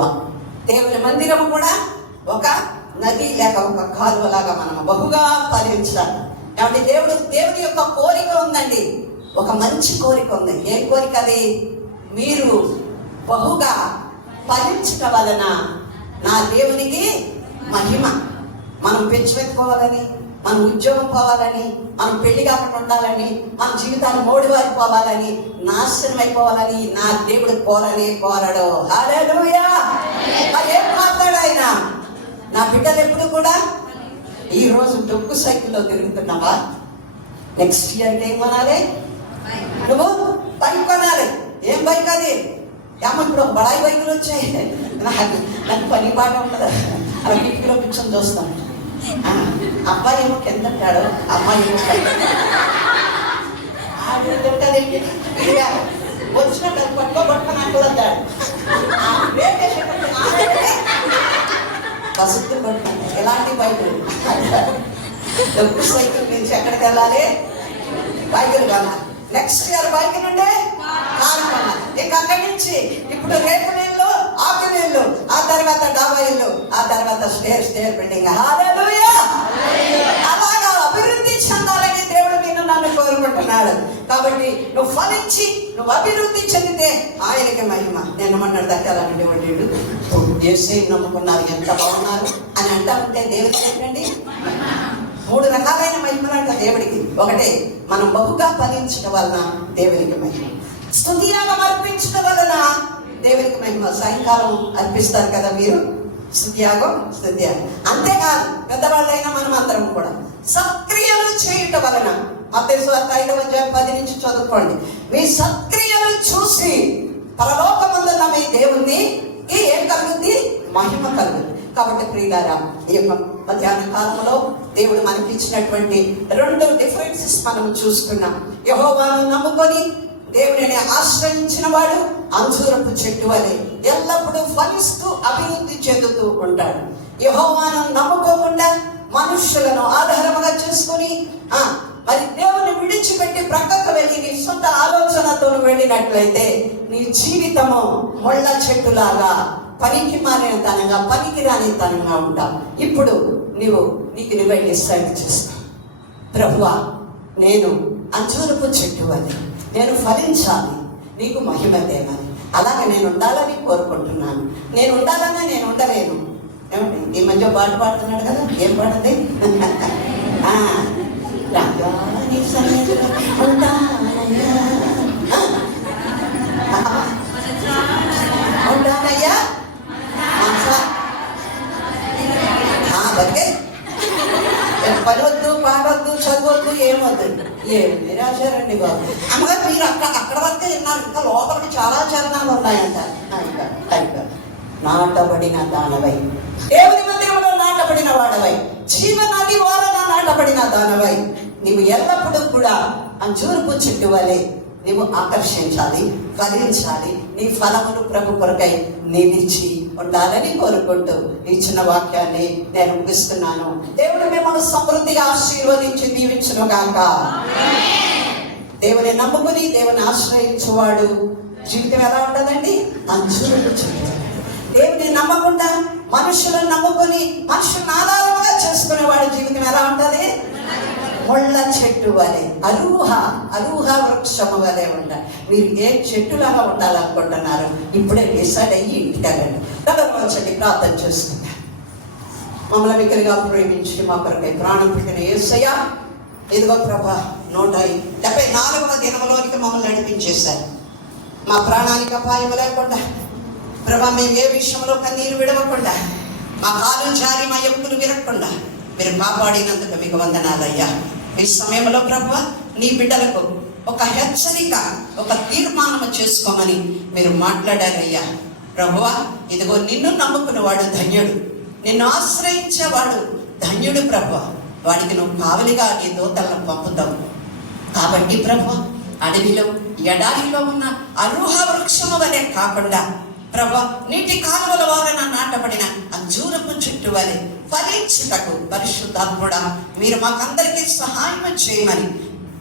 దేవుని మందిరము కూడా ఒక నది లేక ఒక కాలువలాగా మనం బహుగా ఫలించాలి. కాబట్టి దేవుని యొక్క కోరిక ఉందండి, ఒక మంచి కోరిక ఉంది. ఏ కోరిక అది? మీరు బహుగా ఫలించటం వలన నా దేవునికి మహిమ. మనం పెంచుకోవాలని, మన ఉద్యోగం పోవాలని, మనం పెళ్లి కాకుండా ఉండాలని, మన జీవితాలు మోడివారిపోవాలని, నాశనం అయిపోవాలని నా దేవుడు కోరడు. హల్లెలూయా! మరి ఏం మాట్లాడు ఆయన? నా బిడ్డలు ఎప్పుడు కూడా ఈ రోజు డొక్కు సైకిల్లో తిరుగుతున్నావా? నెక్స్ట్ ఇయర్కి ఏం కొనాలి? నువ్వు బైక్ కొనాలి. ఏం బైక్ అది? ఏమో ఇప్పుడు బడాయి బైకులు వచ్చాయి. నాకు పని బాగా ఉండదు. అలా కిటికీలో కూర్చొని చూస్తాను. అబ్బాయి ఏమో కింద ఉంటాడు, అమ్మాయి ఏమో వచ్చిన పట్టుకోబట్టుకొని అంటున్నాడు. బస్సు పట్టుకుంటాను. ఎలాంటి బైకులు? డబ్బు సైకిల్ నుంచి ఎక్కడికి వెళ్ళాలి? బైకులు కొనాలి. నెక్స్ట్ ఇయర్ బైక్ నుండే కారు కొనాలి. ఇక అక్కడి నుంచి ఇప్పుడు రేపు నీళ్ళు, ఆకు నీళ్ళు, ఆ తర్వాత డాబా ఇల్లు, ఆ తర్వాత స్టేర్ బిల్డింగ్. హల్లెలూయా! అలాగా అభివృద్ధి చెందాలని దేవుడు నిన్ను నన్ను కోరుకుంటున్నాడు. కాబట్టి నువ్వు ఫలించి నువ్వు అభివృద్ధి చెందితే ఆయనకి మహిమ. నేను మొన్నటి దగ్గరండి వాడు యేసుని నమ్ముకున్నారు, ఎంత బాగున్నారు అని అంటా ఉంటే దేవుడికి ఏంటండి? 3 రకాలైన మహిమలు అంట దేవుడికి. ఒకటే, మనం బహుగా ఫలించడం వలన దేవునికి మహిమ. స్తుతియాగం అర్పించడం వలన దేవునికి మహిమ. సాయంకాలం అర్పిస్తారు కదా మీరు స్తుతియాగం. అంతేకాదు పెద్దవాళ్ళైనా మనం అందరం కూడా సత్క్రియలు చేయటం వలన, మత్తయి సువార్త 5:10 నుంచి చదువుకోండి. మీ సత్క్రియలు చూసి పరలోకమందున్న మీ దేవునికి ఏం కలుగుతుంది? మహిమ కలుగుతుంది. కాబట్టి ప్రియులారా, ఈ యొక్క మధ్యాహ్న కాలంలో దేవుడు మనకి ఇచ్చినటువంటి 2 డిఫరెన్సెస్ మనం చూసుకున్నాం. యెహోవాను నమ్ముకొని దేవుడిని ఆశ్రయించిన వాడు అంజూరపు చెట్టు వలె ఎల్లప్పుడూ ఫలిస్తూ అభివృద్ధి చెందుతూ ఉంటాడు. యెహోవాను నమ్ముకోకుండా మనుష్యులను ఆధారముగా చేసుకొని మరి దేవుని విడిచిపెట్టి ప్రక్కకు వెళ్ళి నీ సొంత ఆలోచనతో వెళ్ళినట్లయితే నీ జీవితము ముళ్ళ చెట్టులాగా పనికి మారిన తనంగా, పనికి రాని తనంగా ఉంటావు. ఇప్పుడు నీకు నువ్వే డిసైడ్ చేస్తావు, ప్రభువా నేను అంజూరపు చెట్టు అని, నేను ఫలించాలి, నీకు మహిమ తేవాలి. అలాగే నేను ఉండాలని కోరుకుంటున్నాను. నేను ఉండాలన్నా నేను ఉండలేను. ఏమండి ఈ మధ్య పాట పాడుతున్నాడు కదా, ఏం పాడది? ఉంటానయ్యా బతికే పనొద్దు, పాడొద్దు, చదవద్దు, ఏమొద్దు. ఏం నిరాశారండి బాబు. అమ్మగారు మీరు అక్కడ వరకే విన్నారు, ఇంకా లోపలికి చాలా చరణాలు ఉన్నాయంట. నాటబడిన దానవై, దేవుని మందిరంలో నాటబడిన వాడవై, జీవనది వారన నాటబడిన దానవై, నీవు ఎల్లప్పుడూ కూడా అంజూరపు చెట్టు వలె నీవు ఆకర్షించాలి, ఫలించాలి. నీ ఫలమును ప్రభు కొరకై నిలిచి ఉండాలని కోరుకుంటూ ఇచ్చిన వాక్యాన్ని నేను ముగిస్తున్నాను. దేవుడు మిమ్మల్ని సమృద్ధిగా ఆశీర్వదించి దీవించును గాక. దేవుని నమ్ముకుని దేవుని ఆశ్రయించువాడు జీవితం ఎలా ఉంటుందండి? అంజూరపు చెట్టు. దేవుని నమ్మకుండా మనుషులను నమ్ముకొని మనుషులను ఆధారముగా చేసుకునేవాడి జీవితం ఎలా ఉంటుంది? ముళ్ళ చెట్టు వలె, అరూహ వృక్షము వలె ఉండాలి. మీరు ఏ చెట్టులాగా ఉండాలనుకుంటున్నారు? ఇప్పుడే డిసైడ్ అయ్యి ఇంటికి వెళ్ళండి. దగ్గరవచ్చండి, ప్రార్థన చేసుకుంటాం. మమ్మల్ని మిగిలిగా ప్రేమించి మా కొరకై ప్రాణం పెట్టిన యేసయ్యా, ఇదిగో ప్రభా 174వ దినంలోనికి మమ్మల్ని నడిపించేశారు. మా ప్రాణానికి అపాయం లేకుండా ప్రభా, మేము ఏ విషయంలో కన్నీరు విడవకుండా, మా కాలు జారి మా ఎముకలు విరగకుండా మీరు కాపాడినందుకు మీకు వందనాలయ్యా. ఈ సమయంలో ప్రభు నీ బిడ్డలకు ఒక హెచ్చరిక, ఒక తీర్మానం చేసుకోమని మీరు మాట్లాడారయ్యా. ప్రభువా, ఇదిగో నిన్ను నమ్ముకున్నవాడు ధన్యుడు, నిన్ను ఆశ్రయించేవాడు ధన్యుడు. ప్రభువా, వాడికి నువ్వు కావలిగా నీ దూతలను పంపుతావు. కాబట్టి ప్రభు, అడవిలో ఎడారిలో ఉన్న అరూహ వృక్షము వలె కాకుండా ప్రభు, నీటి కాలువల వారన నాటబడిన అంజూరపు చెట్టు వలె ఫలించుటకు పరిశుద్ధాత్ముడా మీరు మాకందరికీ సహాయం చేయమని,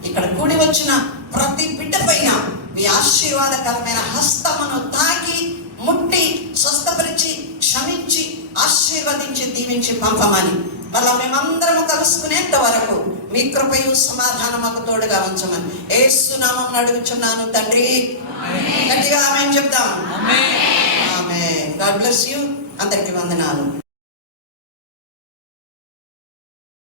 ఇక్కడ కూడి వచ్చిన ప్రతి బిడ్డ పైన మీ ఆశీర్వాదకరమైన హస్తమును తాకి ముట్టి స్వస్థపరిచి క్షమించి ఆశీర్వదించి దీవించి పంపమని, మళ్ళా మేమందరము కలుసుకునేంత వరకు మీ కృపయు సమాధానం మాకు తోడుగా ఉంచమని యేసు నామమున అడుగుచున్నాను తండ్రి. గట్టిగా ఆమేన్ చెప్తాం. ఆమేన్. God bless you. అందరికీ వందనాలు.